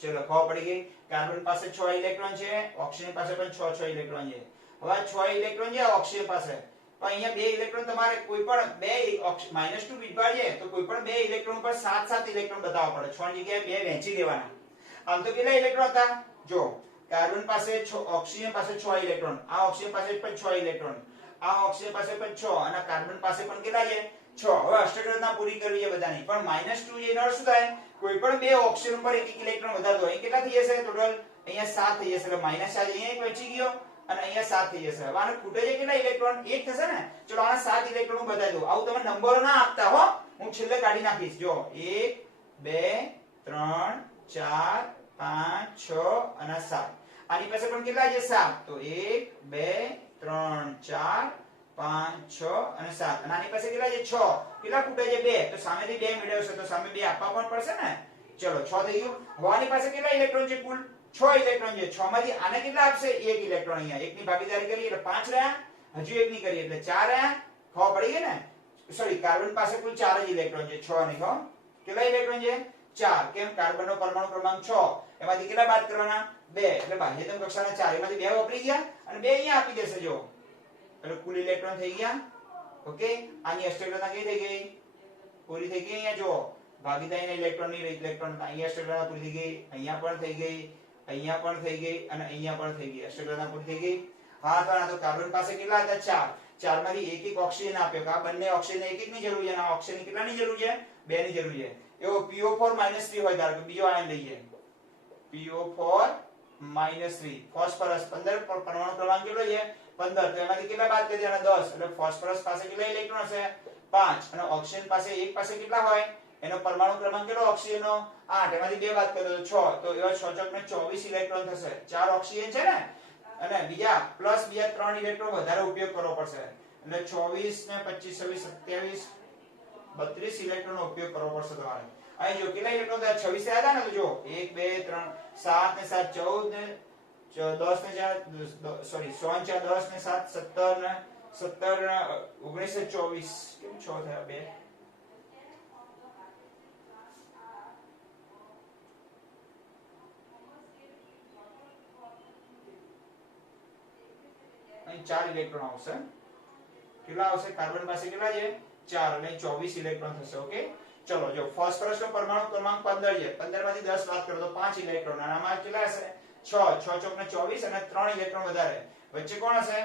ચલો ખબર પડી ગઈ કાર્બન પાસે 6 ઇલેક્ટ્રોન છે ઓક્સિજન પાસે પણ 6 ઇલેક્ટ્રોન છે હવે 6 ઇલેક્ટ્રોન છે ઓક્સિજન પાસે તો અહીંયા બે ઇલેક્ટ્રોન તમારે કોઈ પણ બે -2 વિભાગ છે તો કોઈ પણ બે ઇલેક્ટ્રોન પર 7 ઇલેક્ટ્રોન બતાવવા પડે 6 જગ્યાએ બે વહેંચી દેવાના આમ તો કેટલા ઇલેક્ટ્રોન હતા જો કાર્બન પાસે 6 ઓક્સિજન પાસે 6 ઇલેક્ટ્રોન આ ઓક્સિજન પાસે પણ 6 ઇલેક્ટ્રોન આ ઓક્સિજન પાસે પણ 6 અને કાર્બન પાસે પણ કેટલા છે 6 હવે અષ્ટક રચના પૂરી કરવી છે બધાની પણ -2 એનો અર્થ શું થાય કોઈ પણ બે ઓક્સિજન પર એક ઇલેક્ટ્રોન વધારે હોય કેટલા થઈ જશે ટોટલ અહીંયા 7 થઈ જશે એટલે -7 અહીંયા એક વચ્ચી ગયો અને અહીંયા 7 થઈ જશે હવે આને ખૂટે છે કેટલા ઇલેક્ટ્રોન એક થશે ને ચલો આના 7 ઇલેક્ટ્રોન બતાવી દઉં આવું તમે નંબરો ના આપતા હો હું છેલ્લે કાઢી નાખીશ જો 1 2 3 4 5 6 અને 7 આની પાસે પણ કેટલા છે 7 તો 1 2 3 4 5 6 અને 7 અને આની પાસે કેટલા છે 6 કેટલા ખૂટે છે 2 તો સામેથી 2 મેળવશે તો સામે 2 આપવા પણ પડશે ને ચલો 6 થઈ ગયું હવે આની પાસે કેટલા ઇલેક્ટ્રોન છે કુલ 6 ઇલેક્ટ્રોન છે 6 માંથી આને કેટલા આપશે 1 ઇલેક્ટ્રોન અહીંયા એકની ભાગીદારી કરી એટલે 5 રહ્યા હજુ એકની કરી એટલે 4 રહ્યા ખબર પડી ગઈ ને સોરી કાર્બન પાસે કુલ 4 જ ઇલેક્ટ્રોન છે 6 નહીં હો કેટલા ઇલેક્ટ્રોન છે 4 કેમ કાર્બનનો પરમાણુ ક્રમાંક 6 એમાંથી કેટલા બાદ કરવાના 2 એટલે બાહ્યતમ કક્ષાના 4 એમાંથી 2 વાપરી ગયા અને 2 અહીંયા આપી દેશે જો એટલે કુલ ઇલેક્ટ્રોન થઈ ગયા ઓકે આની અષ્ટકતા કઈ થઈ ગઈ પૂરી થઈ ગઈ અહીંયા જો ભાગીદારીના ઇલેક્ટ્રોનની ઇલેક્ટ્રોન અહીંયા અષ્ટકતા પૂરી થઈ ગઈ અહીંયા પણ થઈ ગઈ અહીંયા પણ થઈ ગઈ અને અહીંયા પણ થઈ ગઈ અષ્ટકતા પૂરી થઈ ગઈ હા તો કાર્બન પાસે કેટલા હતા 4 માંથી એક એક ઓક્સિજન આપ્યો કે આ બંને ઓક્સિજન એક એક ની જરૂર છે અને આ ઓક્સિજન કેટલાની જરૂર છે 2 ની જરૂર છે એવો PO4 -3 હોય ધારો કે બીજો આયન લઈએ PO4 -3 ફોસ્ફરસ 15 પરમાણુ ક્રમાંક કેટલો છે 15 તો એમાંથી કેટલા બાદ કરી દેવાના 10 એટલે ફોસ્ફરસ પાસે કેટલા ઇલેક્ટ્રોન હશે 5 અને ઓક્સિજન પાસે એક પાસે કેટલા હોય એનો પરમાણુ ક્રમાંક કેટલો ઓક્સિજન નો 8 એમાંથી 2 બાદ કરી દો 6 તો એવા 6 ચોક ને 24 ઇલેક્ટ્રોન થશે 4 ઓક્સિજન છે ને અને બીજા પ્લસ બીજા 3 ઇલેક્ટ્રોન વધારે ઉપયોગ કરવો પડશે એટલે 24 ને 25 26 27 32 ઇલેક્ટ્રોનનો ઉપયોગ કરવો પડશે તમારે અહીં જો કેટલા ઇલેક્ટ્રોન થયા 26 થયા હતા ને તો જો 1 2 3 7 ને 7 14 ને 10 ને 4 સોરી 16 4 10 ને 7 17 ને 17 ને 19 ને 24 કેમ 6 થયા 2 અહીં 4 ઇલેક્ટ્રોન આવશે કેટલા આવશે કાર્બન પાસે કેટલા છે 4 અને 24 ઇલેક્ટ્રોન થશે ઓકે ચલો જો ફોસ્ફરસનો પરમાણુ ક્રમાંક 15 છે 15 માંથી 10 બાદ કરો તો 5 ઇલેક્ટ્રોન અને આમાં કેટલા હશે 6 ચોક ને 24 અને 3 ઇલેક્ટ્રોન વધારે વચ્ચે કોણ હશે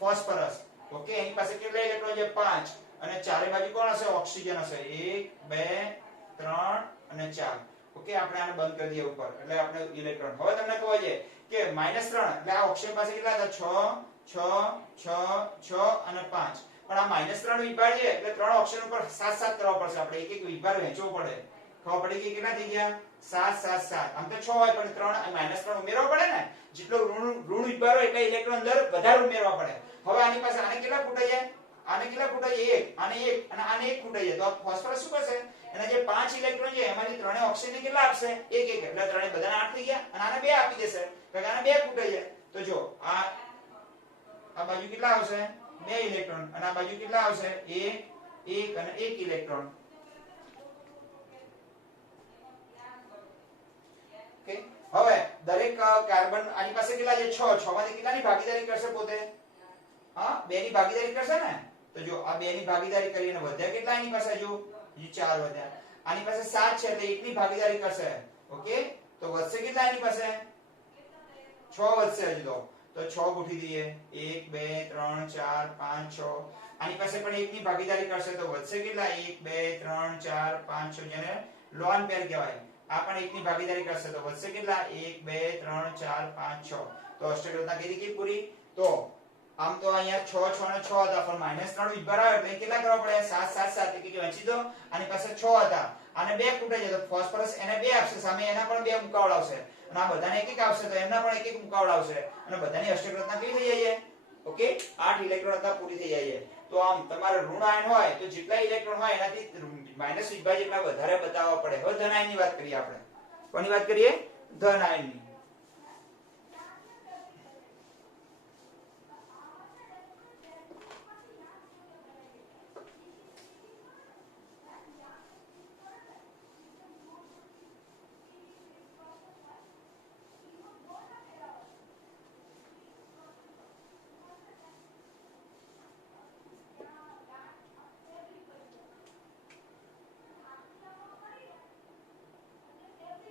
ફોસ્ફરસ ઓકે એની પાસે કેટલા ઇલેક્ટ્રોન છે 5 અને ચારે બાજુ કોણ હશે ઓક્સિજન હશે 1 2 3 અને 4 ઓકે આપણે આને બંધ કરી દઈએ ઉપર એટલે આપણે ઇલેક્ટ્રોન હવે તમને કહો છે કે -3 એટલે આ ઓક્સિજન પાસે કેટલા હતા 6 અને 5 પણ આ -3 વિભાર છે એટલે 3 ઓક્સિજન ઉપર 7 કરવા પડશે આપણે એક એક વિભાર વહેંચવો પડે ખબર પડી કે કેટલા થઈ ગયા 7 7 7 આમ તો 6 હોય પણ 3 -3 ઉમેરવા પડે ને જેટલો ઋણ વિભાર હોય એટલે ઇલેક્ટ્રોન અંદર વધારે ઉમેરવા પડે હવે આની પાસે આને કેટલા ખૂટે છે આને કેટલા ખૂટે છે 1 આને 1 અને આને 1 ખૂટે છે તો ફોસ્ફરસ શું કરશે એના જે 5 ઇલેક્ટ્રોન છે એમાંથી 3 ઓક્સિજન કેટલા આપશે 1 1 એટલે 3 બધાને 8 થઈ ગયા અને આને 2 આપી દેશે તો આને 2 ખૂટે છે તો જો આ બાજુ કેટલા આવશે 2 ઇલેક્ટ્રોન અને આ બાજુ કેટલા આવશે 1 1 અને 1 ઇલેક્ટ્રોન ઓકે હવે દરેક કાર્બન આની પાસે કેટલા છે 6 માંથી કેટલાની ભાગીદારી કરશે પોતે હા 2 ની ભાગીદારી કરશે ને તો જો આ 2 ની ભાગીદારી કરીને વધ્યા કેટલા આની પાસે જો 4 વધ્યા આની પાસે 7 છે એટલે 1 ની ભાગીદારી કરશે ઓકે તો વધશે કેટલા આની પાસે 6 વધશે હજી તો 6 ગોઠવી દઈએ 1 2 3 4 5 6 આની પાસે પણ 1 ની ભાગીદારી કરશે તો વધશે કેટલા 1 2 3 4 5 6 જેને લોન પેર કહેવાય આ પણ 1 ની ભાગીદારી કરશે તો વધશે કેટલા 1 2 3 4 5 6 તો અષ્ટકતા કઈ રીતે પૂરી તો આમ તો અહીંયા 6 6 અને 6 હતા પણ -3 વિભાર આવ્યો એટલે કેટલા કરવા પડે 7 7 7 એક વહેંચી દો આની પાસે 6 હતા આને 2 ખૂટે છે તો ફોસ્ફરસ એને 2 આપશે સામે એના પણ 2 મુકાવડાવશે અને આ બધાને એક એક આપશે તો એમના પણ એક એક મુકાવડાવશે અને બધાની અષ્ટકતા કઈ થઈ જાય ઓકે 8 ઇલેક્ટ્રોન હતા પૂરી થઈ જાય તો આમ તમારે ઋણ આયન હોય તો જેટલા ઇલેક્ટ્રોન હોય એનાથી માઈનસ વિભાજ્ય જેટલા વધારે બતાવવા પડે હવે ધન આયનની વાત કરીએ આપણે કોની વાત કરીએ ધન આયનની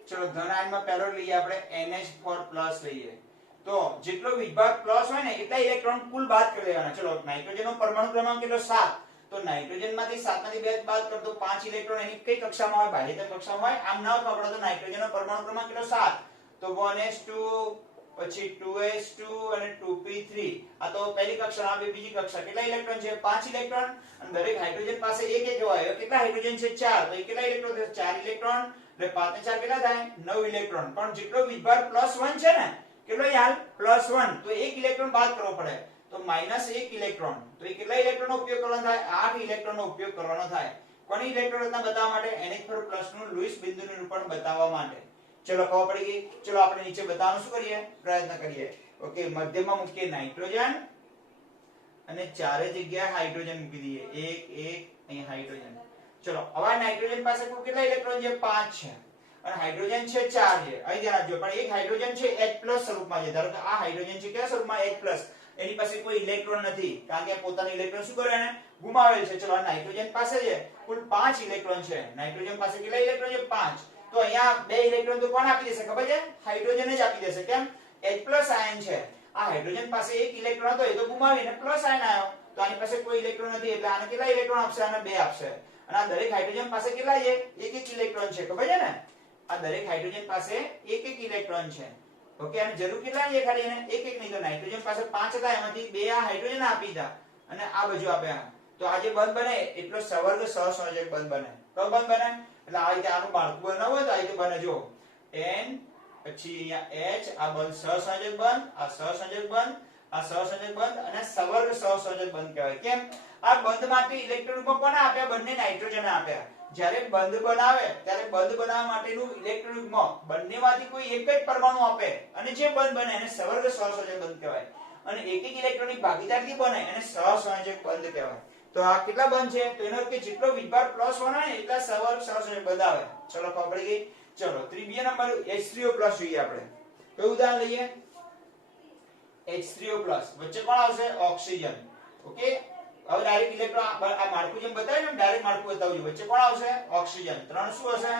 ચલો ધન આયનમાં પહેલો લઈએ આપણે NH4+ લઈએ તો જેટલો વિભાગ પ્લસ હોય ને એટલા ઇલેક્ટ્રોન કુલ બાદ કરી દેવાના ચલો નાઇટ્રોજનનો પરમાણુ ક્રમાંક કેટલો 7 તો નાઇટ્રોજનમાંથી 7 માંથી 2 બાદ કર તો 5 ઇલેક્ટ્રોન એની કઈ કક્ષામાં હોય બાહ્યતમ કક્ષામાં હોય આમ ના ખબર તો નાઇટ્રોજનનો પરમાણુ ક્રમાંક કેટલો 7 તો 1s2 પછી 2s2 અને 2p3 આ તો પહેલી કક્ષા આ બીજી કક્ષા કેટલા ઇલેક્ટ્રોન છે 5 ઇલેક્ટ્રોન અને દરેક હાઇડ્રોજન પાસે એક એક હોય કેટલા હાઇડ્રોજન છે 4 તો કેટલા ઇલેક્ટ્રોન છે 4 ઇલેક્ટ્રોન એટલે 5 ને 4 કેટલા થાય 9 ઇલેક્ટ્રોન પણ જેટલો વિભાર +1 છે ને કેટલો યાર +1 તો એક ઇલેક્ટ્રોન બાદ કરવો પડે તો -1 ઇલેક્ટ્રોન. તો એ કેટલા ઇલેક્ટ્રોનનો ઉપયોગ કરવાનો થાય? 8 ઇલેક્ટ્રોનનો ઉપયોગ કરવાનો થાય. કોની ઇલેક્ટ્રોન રચના બતાવવા માટે? NH4+ નું લુઈસ બિંદુ નિરૂપણ બતાવવા માટે. ચલો ખબર પડી ગઈ. ચલો આપણે નીચે બતાવવાનો શું કરીએ? પ્રયત્ન કરીએ. ઓકે, મધ્યમાં મૂકીએ નાઇટ્રોજન અને ચારે જગ્યાએ હાઇડ્રોજન મૂકી દઈએ. 1 1 અહીં હાઇડ્રોજન. ચલો હવે નાઇટ્રોજન પાસે કુલ કેટલા ઇલેક્ટ્રોન છે? 5 છે. અને હાઇડ્રોજન છે 4 છે. અહીં ધ્યાન આપજો. પણ એક હાઇડ્રોજન છે H+ સ્વરૂપમાં છે. ધારો કે આ હાઇડ્રોજન છે કેવા સ્વરૂપમાં? H+. એની પાસે કોઈ ઇલેક્ટ્રોન નથી, કારણ કે પોતાનું ઇલેક્ટ્રોન શું કરે એને? ગુમાવેલ છે. ચલો આ નાઇટ્રોજન પાસે છે કુલ 5 ઇલેક્ટ્રોન છે. નાઇટ્રોજન પાસે કેટલા ઇલેક્ટ્રોન છે? 5. તો અહીંયા 2 ઇલેક્ટ્રોન તો કોણ આપી દેશે ખબર છે? હાઇડ્રોજન જ આપી દેશે. કેમ? H+ આયન છે. આ હાઇડ્રોજન પાસે એક ઇલેક્ટ્રોન હતો, એ તો ગુમાવીને પ્લસ આયન આવ્યો. તો આની પાસે કોઈ ઇલેક્ટ્રોન નથી, એટલે આને કેટલા ઇલેક્ટ્રોન આપશે? આને 2 આપશે. અને આ દરેક હાઇડ્રોજન પાસે કેટલા છે? એક એક ઇલેક્ટ્રોન છે. ખબર છે ને? આ દરેક હાઇડ્રોજન પાસે એક એક ઇલેક્ટ્રોન છે. ઓકે, અને જરૂર કેટલા છે ખાલી એને? એક એક. નહીં તો નાઇટ્રોજન પાસે 5 હતા, એમાંથી 2 આ હાઇડ્રોજન આપી દીધા અને આ બાજુ આપ્યા. તો આ જે બંધ બને એટલો સવર્ગ સહસંયોજક બંધ બને. કયો બંધ બને? એટલે આ રીતે આનું માળખું બનાવવું હોય તો આ રીતે બને. જો N પછી અહીંયા H, આ બંધ સહસંયોજક બંધ, આ સહસંયોજક બંધ, આ સહસંયોજક બંધ અને સવર્ગ સહસંયોજક બંધ કહેવાય. કેમ? આ બંધ માટે ઇલેક્ટ્રોન રૂપમાં કોને આપ્યા? બંને નાઇટ્રોજન આપ્યા. જ્યારે બંધ બનાવે ત્યારે બંધ બનાવવા માટેનું ઇલેક્ટ્રોન યુગ્મ બંનેમાંથી કોઈ એક જ પરમાણુ આપે અને જે બંધ બને એને સવર્ગ સહસંયોજક બંધ કહેવાય. અને એક એક ઇલેક્ટ્રોનની ભાગીદારીથી બને એને સહસંયોજક બંધ કહેવાય. તો આ કેટલા બંધ છે? તો એનો અર્થ કે જેટલો વીજભાર પ્લસ હોય ને એટલા સવર્ગ સહસંયોજક બંધ આવે. ચલો ખબર પડી ગઈ. ચલો ત્રીજા નંબર H3O+ જોઈએ આપણે. કયું ઉદાહરણ લઈએ? H3O+. વચ્ચે કોણ આવશે? ઓક્સિજન. ઓકે, હવે ડાયરેક્ટ ઇલેક્ટ્રોન આ માળખું જેમ બતાવ્યું ને, ડાયરેક્ટ માળખું બતાવજો. વચ્ચે કોણ આવશે? ઓક્સિજન. 3 શું હશે?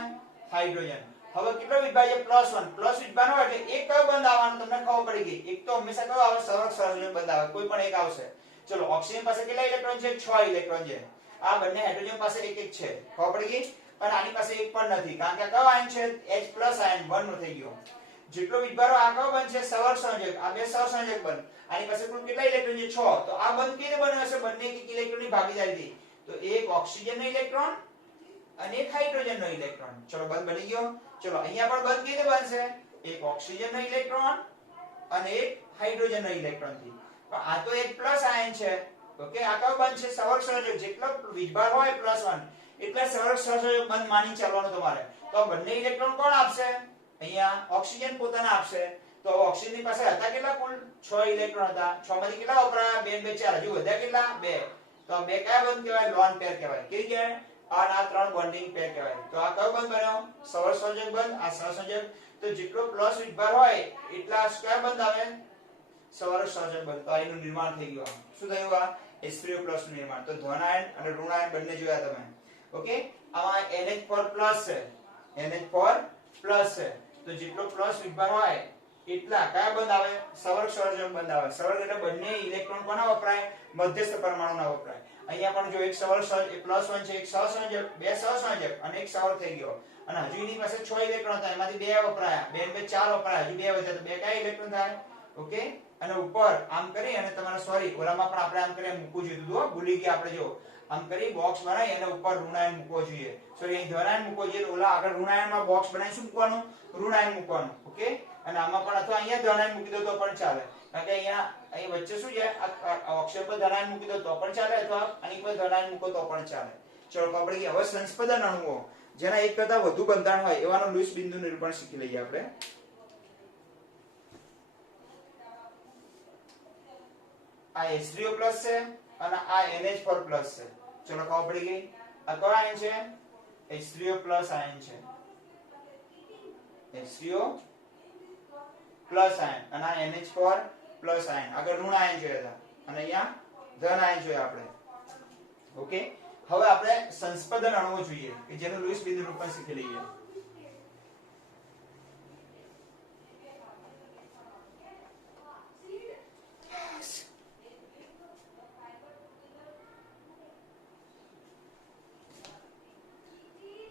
હાઇડ્રોજન. હવે કેટલો વીજભાર છે? +1. પ્લસ વીજભાર હોય એટલે એક કયો બંધ આવવાનો તમને ખબર પડી ગઈ. એક તો હંમેશા કયો આવે? સવર્ગ સહસંયોજક બંધ આવે. કોઈ પણ એક આવશે. ચલો ઓક્સિજન પાસે કેટલા ઇલેક્ટ્રોન છે? 6 ઇલેક્ટ્રોન છે. આ બંને હાઇડ્રોજન પાસે એક એક છે. ખબર પડી ગઈ? પણ આની પાસે એક પણ નથી, કારણ કે કયો આયન છે? H+ આયન બંધ થઈ ગયો. જેટલો વીજભાર આ કયો બંધ છે? સવર્ગ સંયોજક. આ બે સહસંયોજક બંધ. આની પાસે કુલ કેટલા ઇલેક્ટ્રોન છે? 6. તો આ બંધ કેને બન્યો હશે? બંને એક ઇલેક્ટ્રોનની ભાગીદારીથી. તો એક ઓક્સિજનનો ઇલેક્ટ્રોન અને એક હાઇડ્રોજનનો ઇલેક્ટ્રોન. ચલો બંધ બની ગયો. ચલો અહીંયા પણ બંધ કેને બનશે? એક ઓક્સિજનનો ઇલેક્ટ્રોન અને એક હાઇડ્રોજનનો ઇલેક્ટ્રોનથી. પણ આ તો H+ આયન છે. ઓકે, આ કયો બંધ છે? સવર્ગ સંયોજક. જેટલો વીજભાર હોય +1 એટલે સવર્ગ સહસંયોજક બંધ માની ચાલવાનું તમારે. તો બંને ઇલેક્ટ્રોન કોણ આપશે? અહીંયા ઓક્સિજન પોતાના આપશે. તો ઓક્સિજનની પાસે હતા કેટલા? કુલ 6 ઇલેક્ટ્રોન હતા. 6 માંથી કેટલા વપરાયા? 2 2 4. હજુ વધ્યા કેટલા? 2. તો આ 2 કયા બંધ કહેવાય? લોન પેર કહેવાય. કેવી કહેવાય? આ 3 બોન્ડિંગ પેર કહેવાય. તો આ કયો બંધ બન્યો? સવર્ગ સંયોજક બંધ. આ સહસંયોજક. તો જેટલો પ્લસ વીજભાર હોય એટલા કયા બંધ આવે? સવર્ગ સહસંયોજક બંધ. તો આનું નિર્માણ થઈ ગયું. શું થયું? આ H3O+ નું નિર્માણ. તો ધન આયન અને ઋણ આયન બંને જોયા તમે. ઓકે, આમાં NH4+ છે. NH4+ છે. તો જેટલો પ્લસ વીજભાર હોય એટલા કયા બંધ આવે? સવર્ગ સહસંયોજક બંધ આવે. સવર્ગ એટલે બંને ઇલેક્ટ્રોન કોના વપરાય? મધ્યસ્થ પરમાણુના વપરાય. અહીંયા પણ જો એક સવર્ગ +1 છે, એક સહસંયોજક, બે સહસંયોજક અને એક સવર્ગ થઈ ગયો. અને હજુ એની પાસે 6 ઇલેક્ટ્રોન હતા, એમાંથી 2 વપરાયા. 2 2 4 વપરાયા. હજુ 2 વધ્યા. તો 2 કયા ઇલેક્ટ્રોન થાય? ઓકે, અને ઉપર આમ કરી અને તમારે સોરી ઓલામાં પણ આપણે આમ કરી મૂકવું જોઈએ. તો ભૂલી ગયા આપણે. જો આમ કરી બોક્સ બનાવી અને ઉપર ઋણાયન મૂકવો જોઈએ. સોરી અહીં ધનાયન મૂકવો જોઈએ. તો ઓલા આગળ ઋણાયનમાં બોક્સ બનાવી શું મૂકવાનું? ઋણાયન મૂકવાનું. ઓકે, અને આમાં પણ અથવા અહીંયા ધનાયન મૂકી દો તો પણ ચાલે, કારણ કે અહીંયા અહીં વચ્ચે શું છે? આ ઓક્સિજન પર ધનાયન મૂકી દો તો પણ ચાલે, અથવા આની પર ધનાયન મૂકો તો પણ ચાલે. ચલો ખબર પડી ગઈ. હવે સંસ્પંદન અણુઓ જેના એક કરતા વધુ બંધારણ હોય એવાનું લુઈસ બિંદુ નિરૂપણ શીખી લઈએ આપણે. આ H3O+ છે અને આ NH4+ છે. ચલો ખબર પડી ગઈ. આ કયો આયન છે? H3O+ આયન છે. H3O+ આયન અને આ NH4+ આયન. આગળ ઋણ આયન જોયા હતા અને અહીંયા ધન આયન જોયા આપણે. ઓકે, હવે આપણે સંસ્પંદન અણુઓ જોઈએ કે જેનું લુઈસ બિંદુ નિરૂપણ શીખી લઈએ.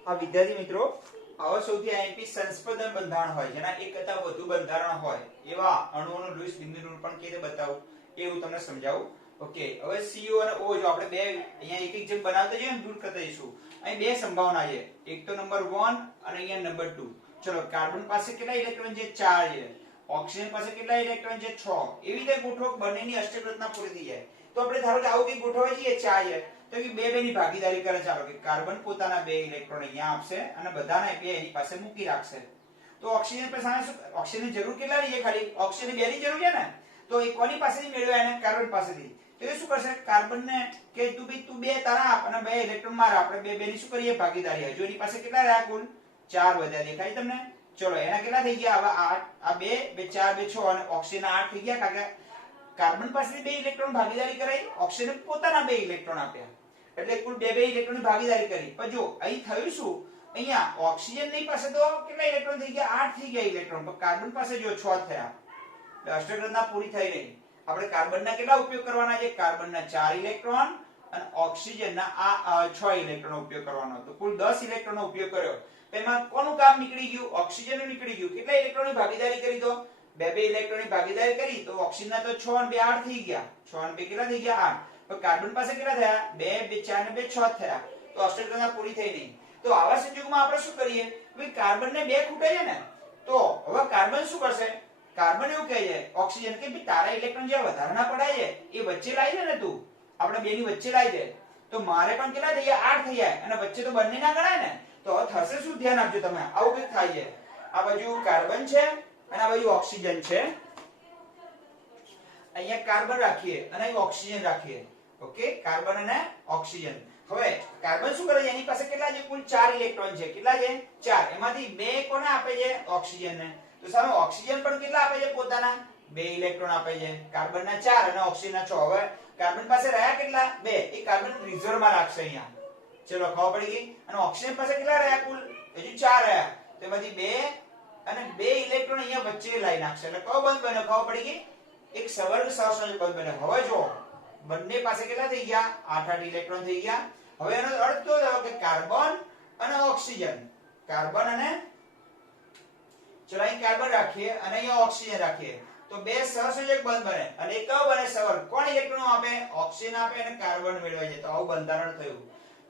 આ વિદ્યાર્થી મિત્રો, આવા સૌથી આઈએમપી સંસ્પંદન બંધારણ હોય જેના એક કરતા વધુ બંધારણ હોય એવા અણુઓનું લુઈસ બિંદુ નિરૂપણ કેવી રીતે બતાવું એવું તમને સમજાવું. ઓકે, હવે CO અને O જો આપણે બે અહીંયા એક એક જેમ બનાવતા જઈએ ને દૂર કરતા જઈશું. અહીં બે સંભાવના છે. એક તો નંબર 1 અને અહીંયા નંબર 2. ચલો કાર્બન પાસે કેટલા ઇલેક્ટ્રોન છે? 4 છે. ઓક્સિજન પાસે કેટલા ઇલેક્ટ્રોન છે 6 એવી રીતે ગોઠવો બંનેની અષ્ટક રચના પૂરી થઈ જાય તો આપણે ધારો કે આવું કઈ ગોઠવવા જઈએ ચાર તો કે બે ની ભાગીદારી કરે ચાલો કે કાર્બન પોતાના બે ઇલેક્ટ્રોન અહીંયા આપશે અને બધાના બે એની પાસે મૂકી રાખશે તો ઓક્સિજન પર સામે શું ઓક્સિજનની જરૂર કેટલાની છે ખાલી ઓક્સિજન બે ની જરૂર છે ને તો એ કોની પાસેથી મેળવ્યા એને કાર્બન પાસેથી તો એ શું કરશે કાર્બનને કે તું બે તારા આપ અને બે ઇલેક્ટ્રોન મારા આપણે બે ની શું કરીએ ભાગીદારી હજુ એની પાસે કેટલા રહ્યા કુલ 4 વધ્યા દેખાય તમને ચલો એના કેટલા થઈ ગયા હવે 8 આ 2 2 4 2 6 અને ઓક્સિજન 8 થઈ ગયા કારણ કે કાર્બન પાસેથી બે ઇલેક્ટ્રોન ભાગીદારી કરાઈ ઓક્સિજન પોતાના બે ઇલેક્ટ્રોન આપ્યા એટલે કુલ બે ઇલેક્ટ્રોનની ભાગીદારી કરી પણ જો અહીં થયું શું અહીંયા ઓક્સિજન ની પાસે તો કેટલા ઇલેક્ટ્રોન થઈ ગયા 8 થઈ ગયા ઇલેક્ટ્રોન પણ કાર્બન પાસે જો 6 થયા એટલે અષ્ટક રચના પૂરી થઈ રહી આપણે કાર્બનના કેટલા ઉપયોગ કરવાના છે કાર્બનના 4 ઇલેક્ટ્રોન અને ઓક્સિજનના આ 6 ઇલેક્ટ્રોનનો ઉપયોગ કરવાનો તો કુલ 10 ઇલેક્ટ્રોનનો ઉપયોગ કર્યો એમાં કોનું કામ નીકળી ગયું ઓક્સિજનનું નીકળી ગયું કેટલા ઇલેક્ટ્રોનની ભાગીદારી કરી તો બે ઇલેક્ટ્રોનની ભાગીદારી કરી તો ઓક્સિજનના તો 6 અને 2 8 થઈ ગયા 6 અને 2 કેટલા થઈ ગયા 8 તો કાર્બન પાસે કેટલા થયા 2 2 4 અને 2 6 થયા તો અષ્ટક રચના પૂરી થઈ નહીં તો આવા સંજોગોમાં આપણે શું કરીએ ભાઈ કાર્બનને બે ખૂટે છે ને તો હવે કાર્બન શું કરશે કાર્બન એવું કહે છે ઓક્સિજન કે ભાઈ તારા ઇલેક્ટ્રોન જે વધારાના પડાય છે એ વચ્ચે લાવી દે ને તું આપણે બે ની વચ્ચે લાવી દે તો મારે પણ કેટલા થઈ ગયા 8 થઈ જાય અને વચ્ચે તો બંને ના ગણાય ને તો થશે શું ધ્યાન આપજો તમે આવું કંઈક થાય છે આ બાજુ કાર્બન છે અને આ બાજુ ઓક્સિજન છે અહીંયા કાર્બન રાખીએ અને અહીં ઓક્સિજન રાખીએ ઓકે કાર્બન અને ઓક્સિજન હવે કાર્બન શું કરે છે એની પાસે કેટલા છે કુલ 4 ઇલેક્ટ્રોન છે કેટલા છે 4 એમાંથી બે કોને આપે છે ઓક્સિજનને તો સામે ઓક્સિજન પણ કેટલા આપે છે પોતાના બે ઇલેક્ટ્રોન આપે છે કાર્બનના 4 અને ઓક્સિજનના 6 હવે કાર્બન પાસે રહ્યા કેટલા બે એ કાર્બન રિઝર્વ માં રાખશે અહીંયા ચલો ખબર પડી ગઈ અને ઓક્સિજન પાસે કેટલા રહ્યા કુલ હજુ 4 રહ્યા તો એમાંથી બે અને બે ઇલેક્ટ્રોન અહીંયા વચ્ચે લાવી નાખશે એટલે કયો બંધ બન્યો ખબર પડી ગઈ એક સવર્ગ સહસંયોજક બંધ બન્યો હવે જો બંને પાસે કેટલા થઈ ગયા 8 ઇલેક્ટ્રોન થઈ ગયા હવે એનો અર્થ કેવો થયો કે કાર્બન અને ઓક્સિજન કાર્બન અને ચલો અહીં કાર્બન રાખીએ અને અહીંયા ઓક્સિજન રાખીએ તો બે સહસંયોજક બંધ બને અને એક કયો બને સવર્ગ કોણ ઇલેક્ટ્રોન આપે ઓક્સિજન આપે અને કાર્બન મેળવે છે તો આવું બંધારણ થયું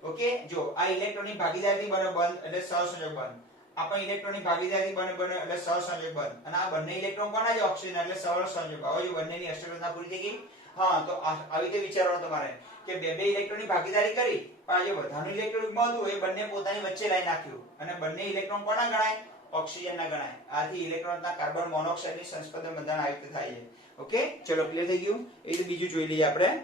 ઓકે જો આ ઇલેક્ટ્રોનની ભાગીદારીથી બને બંધ એટલે સહસંયોજક બંધ આપણે ઇલેક્ટ્રોનની ભાગીદારી બને એટલે સહસંયોજક બંધ અને આ બંને ઇલેક્ટ્રોન કોના છે ઓક્સિજન એટલે સહસંયોજક હવે જો બંનેની અષ્ટક રચના પૂરી થઈ ગઈ હા તો આવી રીતે વિચારવાનું તમારે કે બે ઇલેક્ટ્રોનની ભાગીદારી કરી પણ આ જે વધારાનું ઇલેક્ટ્રોન મળ્યું એ બંને પોતાની વચ્ચે લાવી નાખ્યું અને બંને ઇલેક્ટ્રોન કોના ગણાય ઓક્સિજનના ગણાય આથી ઇલેક્ટ્રોનના કાર્બન મોનોક્સાઇડની સંસ્પર્ધન બંધારણ આવી રીતે થાય છે ઓકે ચલો ક્લિયર થઈ ગયું એ રીતે બીજું જોઈ લઈએ આપણે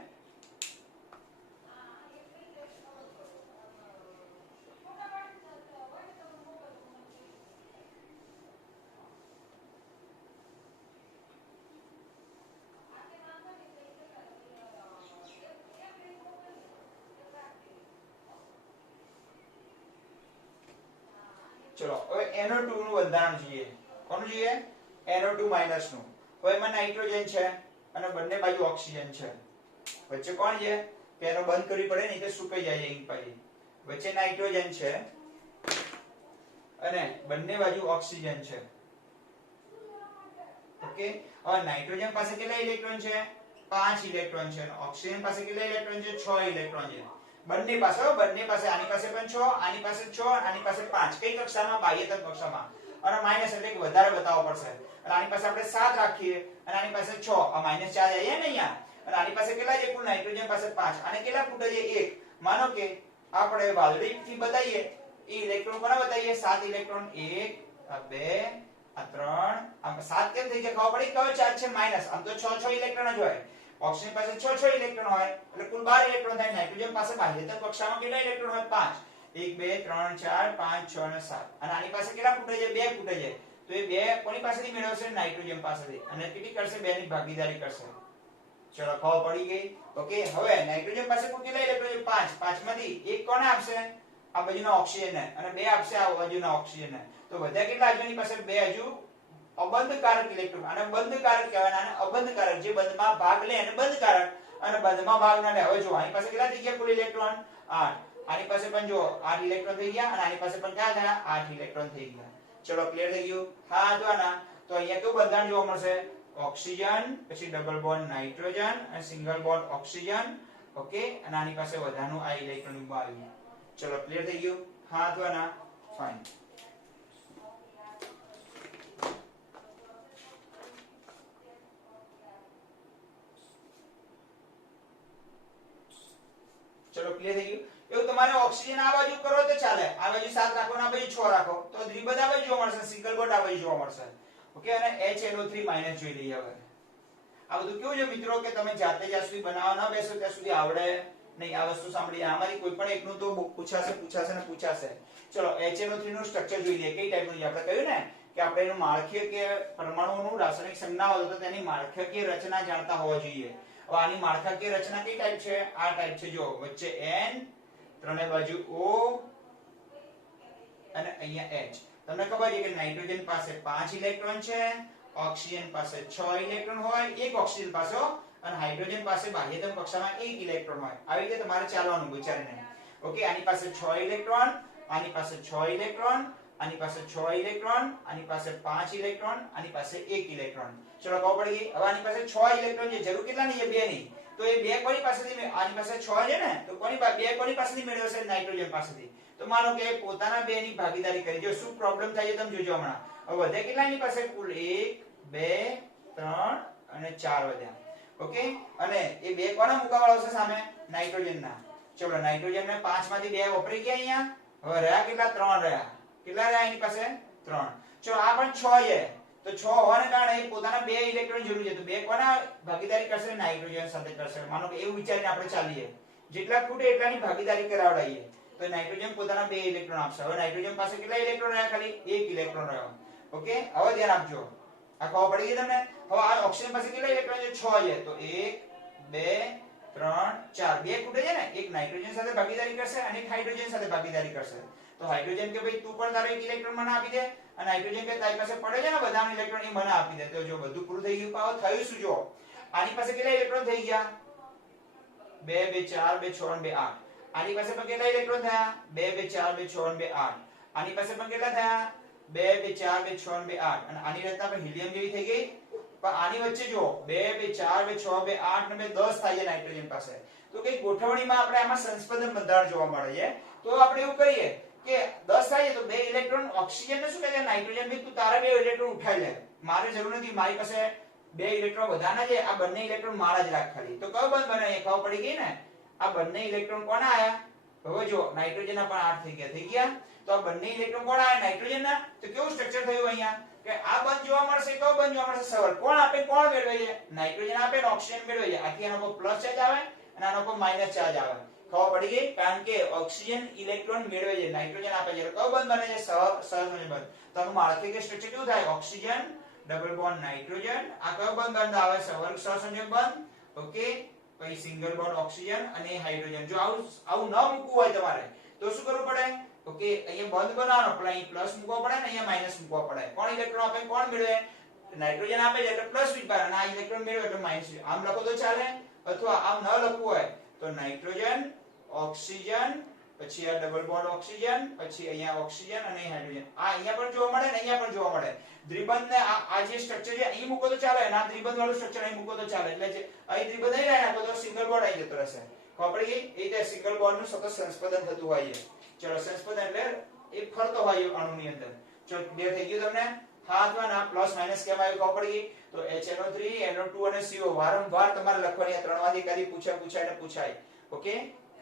ચલો હવે NO2 નું બંધારણ જોઈએ કોનું જોઈએ NO2 નું હવે એમાં નાઇટ્રોજન છે અને બંને બાજુ ઓક્સિજન છે વચ્ચે કોણ છે પેનો બંધ કરવી પડે નહીં તો સુકાઈ જાય અહીં પછી વચ્ચે નાઇટ્રોજન છે અને બંને બાજુ ઓક્સિજન છે ઓકે હવે નાઇટ્રોજન પાસે કેટલા ઇલેક્ટ્રોન છે 5 ઇલેક્ટ્રોન છે અને ઓક્સિજન પાસે કેટલા ઇલેક્ટ્રોન છે 6 ઇલેક્ટ્રોન છે બંને પાસે આની પાસે પણ 6 આની પાસે 6 આની પાસે 5 કઈ કક્ષામાં બાહ્યતમ કક્ષામાં અને માઈનસ એટલે કે વધારે બતાવવો પડશે અને આની પાસે આપણે 7 રાખીએ અને આની પાસે 6 આ માઈનસ 4 જાય ને અહીંયા અને આની પાસે કેટલા છે કુલ નાઇટ્રોજન પાસે 5 આને કેટલા ખૂટે છે 1 માનો કે આપણે વાદળી થી બતાઈએ એ ઇલેક્ટ્રોન કોના બતાઈએ 7 ઇલેક્ટ્રોન 1 આ 2 આ 3 આ 7 કેમ થઈ ગયા ખબર પડી કયો ચાર્જ છે માઈનસ આમ તો 6 ઇલેક્ટ્રોન જ હોય ઓક્સિજન પાસે 6 ઇલેક્ટ્રોન હોય એટલે કુલ 12 ઇલેક્ટ્રોન થાય નાઇટ્રોજન પાસે બાહ્યતમ કક્ષામાં કેટલા ઇલેક્ટ્રોન હોય 5 1 2 3 4 5 6 અને 7 અને આની પાસે કેટલા ખૂટે છે 2 ખૂટે છે તો એ 2 કોની પાસેથી મેળવશે નાઇટ્રોજન પાસેથી અને કેટલી કરશે 2 ની ભાગીદારી કરશે ચલો ખબર પડી ગઈ ઓકે હવે નાઇટ્રોજન પાસે કુલ કેટલા ઇલેક્ટ્રોન છે 5 પાંચમાંથી એક કોને આપશે આ બાજુના ઓક્સિજનને અને 2 આપશે આ બાજુના ઓક્સિજનને તો બધા કેટલા હજુની પાસે 2 હજુ અબંધકારક ઇલેક્ટ્રોન અને બંધકારક કહેવાય અને અબંધકારક જે બંધમાં ભાગ લે અને બંધકારક અને બંધમાં ભાગ ન લે હવે જો આની પાસે કેટલા થઈ ગયા કુલ ઇલેક્ટ્રોન 8 આની પાસે પણ જો 8 ઇલેક્ટ્રોન થઈ ગયા અને આની પાસે પણ કેટલા થયા 8 ઇલેક્ટ્રોન થઈ ગયા ચલો ક્લિયર થઈ ગયું હા જોના તો અહીંયા કેવું બંધારણ જોવા મળશે ઓક્સિજન પછી ડબલ બોન્ડ નાઇટ્રોજન અને સિંગલ બોન્ડ ઓક્સિજન ઓકે અને આની પાસે વધારાનું આ ઇલેક્ટ્રોન ઉભા આવ્યું ચલો ક્લિયર થઈ ગયું હા જોના ફાઇન ઓક્સિજન આ બાજુ કરો તો ચાલે, આ બાજુ 7 રાખો ને આ બાજુ 6 રાખો તો દ્વિબંધ આ બાજુ જોવા મળશે, સિંગલ બોન્ડ આ બાજુ જોવા મળશે. ઓકે, અને HNO3 માઈનસ જોઈ લઈએ હવે. આ બધું કેવું છે મિત્રો કે તમે જાતે જ્યાં સુધી બનાવવા ન બેસો ત્યાં સુધી આવડે નહીં. આ વસ્તુ સાંભળી, આમાંથી કોઈ પણ એકનું તો પૂછાશે ને પૂછાશે. ચલો HNO3 નું સ્ટ્રક્ચર જોઈ લઈએ. કઈ ટાઈપનું છે? આપણે કહ્યું ને કે આપણે એનું માળખીય કે પરમાણુઓનું રાસાયણિક સંજ્ઞા હોય તો તેની માળખાકીય રચના જાણતા હોવા જોઈએ. હવે આની માળખાકીય રચના કઈ ટાઈપ છે? આ ટાઈપ છે. જો વચ્ચે N, ત્રણે બાજુ O અને અહીંયા H. તમને ખબર છે કે નાઇટ્રોજન પાસે 5 ઇલેક્ટ્રોન છે, ઓક્સિજન પાસે 6 ઇલેક્ટ્રોન હોય, એક ઓક્સિજન પાસે, અને હાઇડ્રોજન પાસે બાહ્યતમ કક્ષામાં 1 ઇલેક્ટ્રોન હોય. આવી રીતે તમારે ચાલવાનું વિચારીને. ઓકે, આની પાસે 6 ઇલેક્ટ્રોન, આની પાસે 6 ઇલેક્ટ્રોન, આની પાસે 6 ઇલેક્ટ્રોન, આની પાસે 5 ઇલેક્ટ્રોન, આની પાસે 1 ઇલેક્ટ્રોન. ચલો ખબર પડી ગઈ. હવે આની પાસે 6 ઇલેક્ટ્રોન છે, જરૂર કેટલાની છે? 2 ની. તો એ 2 કોની પાસેથી? આની પાસે 6 છે ને, તો કોની 2 કોની પાસેથી મેળવશે? નાઇટ્રોજન પાસેથી. તો માનો કે પોતાના 2 ની ભાગીદારી કરી. જો શું પ્રોબ્લેમ થાય છે તમે જોજો હમણાં. હવે વધે કેટલા એની પાસે? કુલ 1 2 3 અને 4 વધ્યા. ઓકે, અને એ 2 કોના મુકાવાળા હશે સામે? નાઇટ્રોજનના. ચલો નાઇટ્રોજન ને 5 માંથી 2 વપરાઈ ગયા અહીંયા. હવે રહ્યા કેટલા? 3 રહ્યા. કેટલા રહ્યા એની પાસે? 3. ચલો આ પણ 6 છે, તો 6 હોવાને કારણે પોતાના 2 ઇલેક્ટ્રોન જરૂર છે, તો 2 કોના ભાગીદારી કરશે? નાઇટ્રોજન સાથે કરશે. માનો કે એવું વિચારીને આપણે ચાલીએ, જેટલા ખૂટે એટલાની ભાગીદારી કરાવડાઈએ તો નાઇટ્રોજન પોતાના 2 ઇલેક્ટ્રોન આપશે. હવે નાઇટ્રોજન પાસે કેટલા ઇલેક્ટ્રોન રહ્યા? ખાલી 1 ઇલેક્ટ્રોન રહ્યો. ઓકે, હવે ધ્યાન આપજો. આ ખબર પડી ગઈ તમને? હવે આ ઓક્સિજન પાસે કેટલા ઇલેક્ટ્રોન છે? 6 છે, તો 1 2 3 4. 2 ખૂટે છે ને, એક નાઇટ્રોજન સાથે ભાગીદારી કરશે અને એક હાઇડ્રોજન સાથે ભાગીદારી કરશે. તો હાઇડ્રોજન કે ભાઈ તું પણ તારો 1 ઇલેક્ટ્રોન મને આપી દે, અને હાઇડ્રોજન કે તારી પાસે પડે છે ને બધાનો ઇલેક્ટ્રોન, એ મને આપી દે. તો જો બધું પૂરું થઈ ગયું. પાવ થયું શું? જો આની પાસે કેટલા ઇલેક્ટ્રોન થઈ ગયા? 2 2 4 2 6 2 8. આની પાસે પણ કેટલા ઇલેક્ટ્રોન થયા? 2 2 4 2 6 2 8. આની પાસે પણ કેટલા થયા? 2 2 4 2 6 2 8. અને આની રચના પણ હિલિયમ જેવી થઈ ગઈ. પણ આની વચ્ચે જો 2 2 4 2 6 2 8 ને 10 થાય છે નાઇટ્રોજન પાસે. તો કઈ ગોઠવણીમાં આપણે આમાં સંસ્પંદન બંધારણ જોવા મળે છે. તો આપણે એવું કરીએ કે 10 થાય તો 2 ઇલેક્ટ્રોન ઓક્સિજન ને શું કહે છે? નાઇટ્રોજન ભી તું તારા 2 ઇલેક્ટ્રોન ઉઠાઈ લે, મારે જરૂર નથી, મારી પાસે 2 ઇલેક્ટ્રોન વધારના છે, આ બંને ઇલેક્ટ્રોન મારા જ રાખ ખાલી. તો કયો બંધ બને? એ ખબર પડી ગઈ ને. આ બંને ઇલેક્ટ્રોન કોના આયા? હવે જો નાઇટ્રોજન ના પણ 8 થઈ ગયા. તો આ બંને ઇલેક્ટ્રોન કોના આયા? નાઇટ્રોજન ના. તો કેવું સ્ટ્રક્ચર થયું અહીંયા કે આ બંધ જોવા મળશે, કયો બંધ જોવા મળશે? સવાલ કોણ આપે? કોણ મેળવે છે? નાઇટ્રોજન આપે ને ઓક્સિજન મેળવે છે. આથી આનો પર પ્લસ ચાર્જ આવે અને આનો પર માઈનસ ચાર્જ આવે. ખબર પડી ગઈ? કારણ કે ઓક્સિજન ઇલેક્ટ્રોન મેળવે છે, નાઇટ્રોજન આપે છે. કયો બંધ બને છે? સહસંયોજક બંધ. તો આનું માળખાકીય સ્ટ્રક્ચર કેવું થાય? Oxygen double bond nitrogen. આ કયો બંધ બંધ આવે? વર્ગ સહસંયોજક બંધ. ઓકે, પછી સિંગલ બોન્ડ ઓક્સિજન અને હાઇડ્રોજન. જો આવું ન મૂકવું હોય તમારે તો શું કરવું પડે? ઓકે, અહીંયા બંધ બનાવવાનો, પણ અહીં પ્લસ મૂકવો પડે ને અહીંયા માઈનસ મૂકવો પડે. કોણ ઇલેક્ટ્રોન આપે? કોણ મેળવે? નાઇટ્રોજન આપે છે એટલે પ્લસ વિચાર, અને આ ઇલેક્ટ્રોન મેળવે એટલે માઈનસ. આમ લખો તો ચાલે, અથવા આમ ન લખવું હોય તો નાઇટ્રોજન ઓક્સિજન, પછી આ ડબલ બોન્ડ ઓક્સિજન, પછી અહીંયા ઓક્સિજન અને હાઇડ્રોજન. આ અહીંયા પણ જોવા મળે ને અહીંયા પણ જોવા મળે. દ્વિબંધ ને આ જે સ્ટ્રક્ચર છે અહીં મૂકો તો ચાલે, અને આ દ્વિબંધ વાળું સ્ટ્રક્ચર અહીં મૂકો તો ચાલે. એટલે જે અહીં દ્વિબંધ અહીં રહે ને તો સિંગલ બોન્ડ અહીં જતો રહેશે. ખબર પડી ગઈ? એ રીતે સિંગલ બોન્ડ નું સતત સંસ્પંદન થતું હોય છે. ચલો સંસ્પંદન એટલે એ ફરતો હોય અણુની અંદર. ચલો ક્લિયર થઈ ગયું તમને? હા અથવા ના? પ્લસ માઈનસ કેમ આવ્યું ખબર પડી ગઈ? તો HNO3 NO2 અને CO વારંવાર તમારે લખવાની. આ ત્રણમાંથી કદી પૂછાય. ઓકે,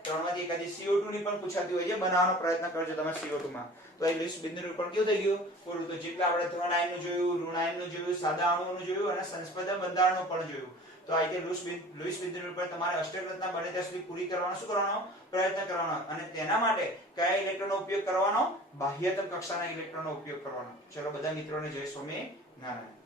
ત્રણમાંથી કદી CO2 ની પણ પૂછાતી હોય છે. બનાવવાનો પ્રયત્ન કરજો તમે CO2 માં. તો એ લુઈસ બિંદુ નિરૂપણ કેવું થઈ ગયું? પૂરું. તો જેટલા આપણે ધન આયન નું જોયું, ઋણ આયન નું જોયું, સાદા અણુઓનું જોયું અને સંસ્પંદન બંધારણનું પણ જોયું. તો આ રીતે લુઈસ બિંદુ નિરૂપણ તમારે અષ્ટક રચના બને ત્યાં સુધી પૂરી કરવાનો શું કરવાનો? પ્રયત્ન કરવાનો. અને તેના માટે કયા ઇલેક્ટ્રોનનો ઉપયોગ કરવાનો? બાહ્યતમ કક્ષાના ઇલેક્ટ્રોનનો ઉપયોગ કરવાનો. ચલો બધા મિત્રોને જય સ્વામિનારાયણ.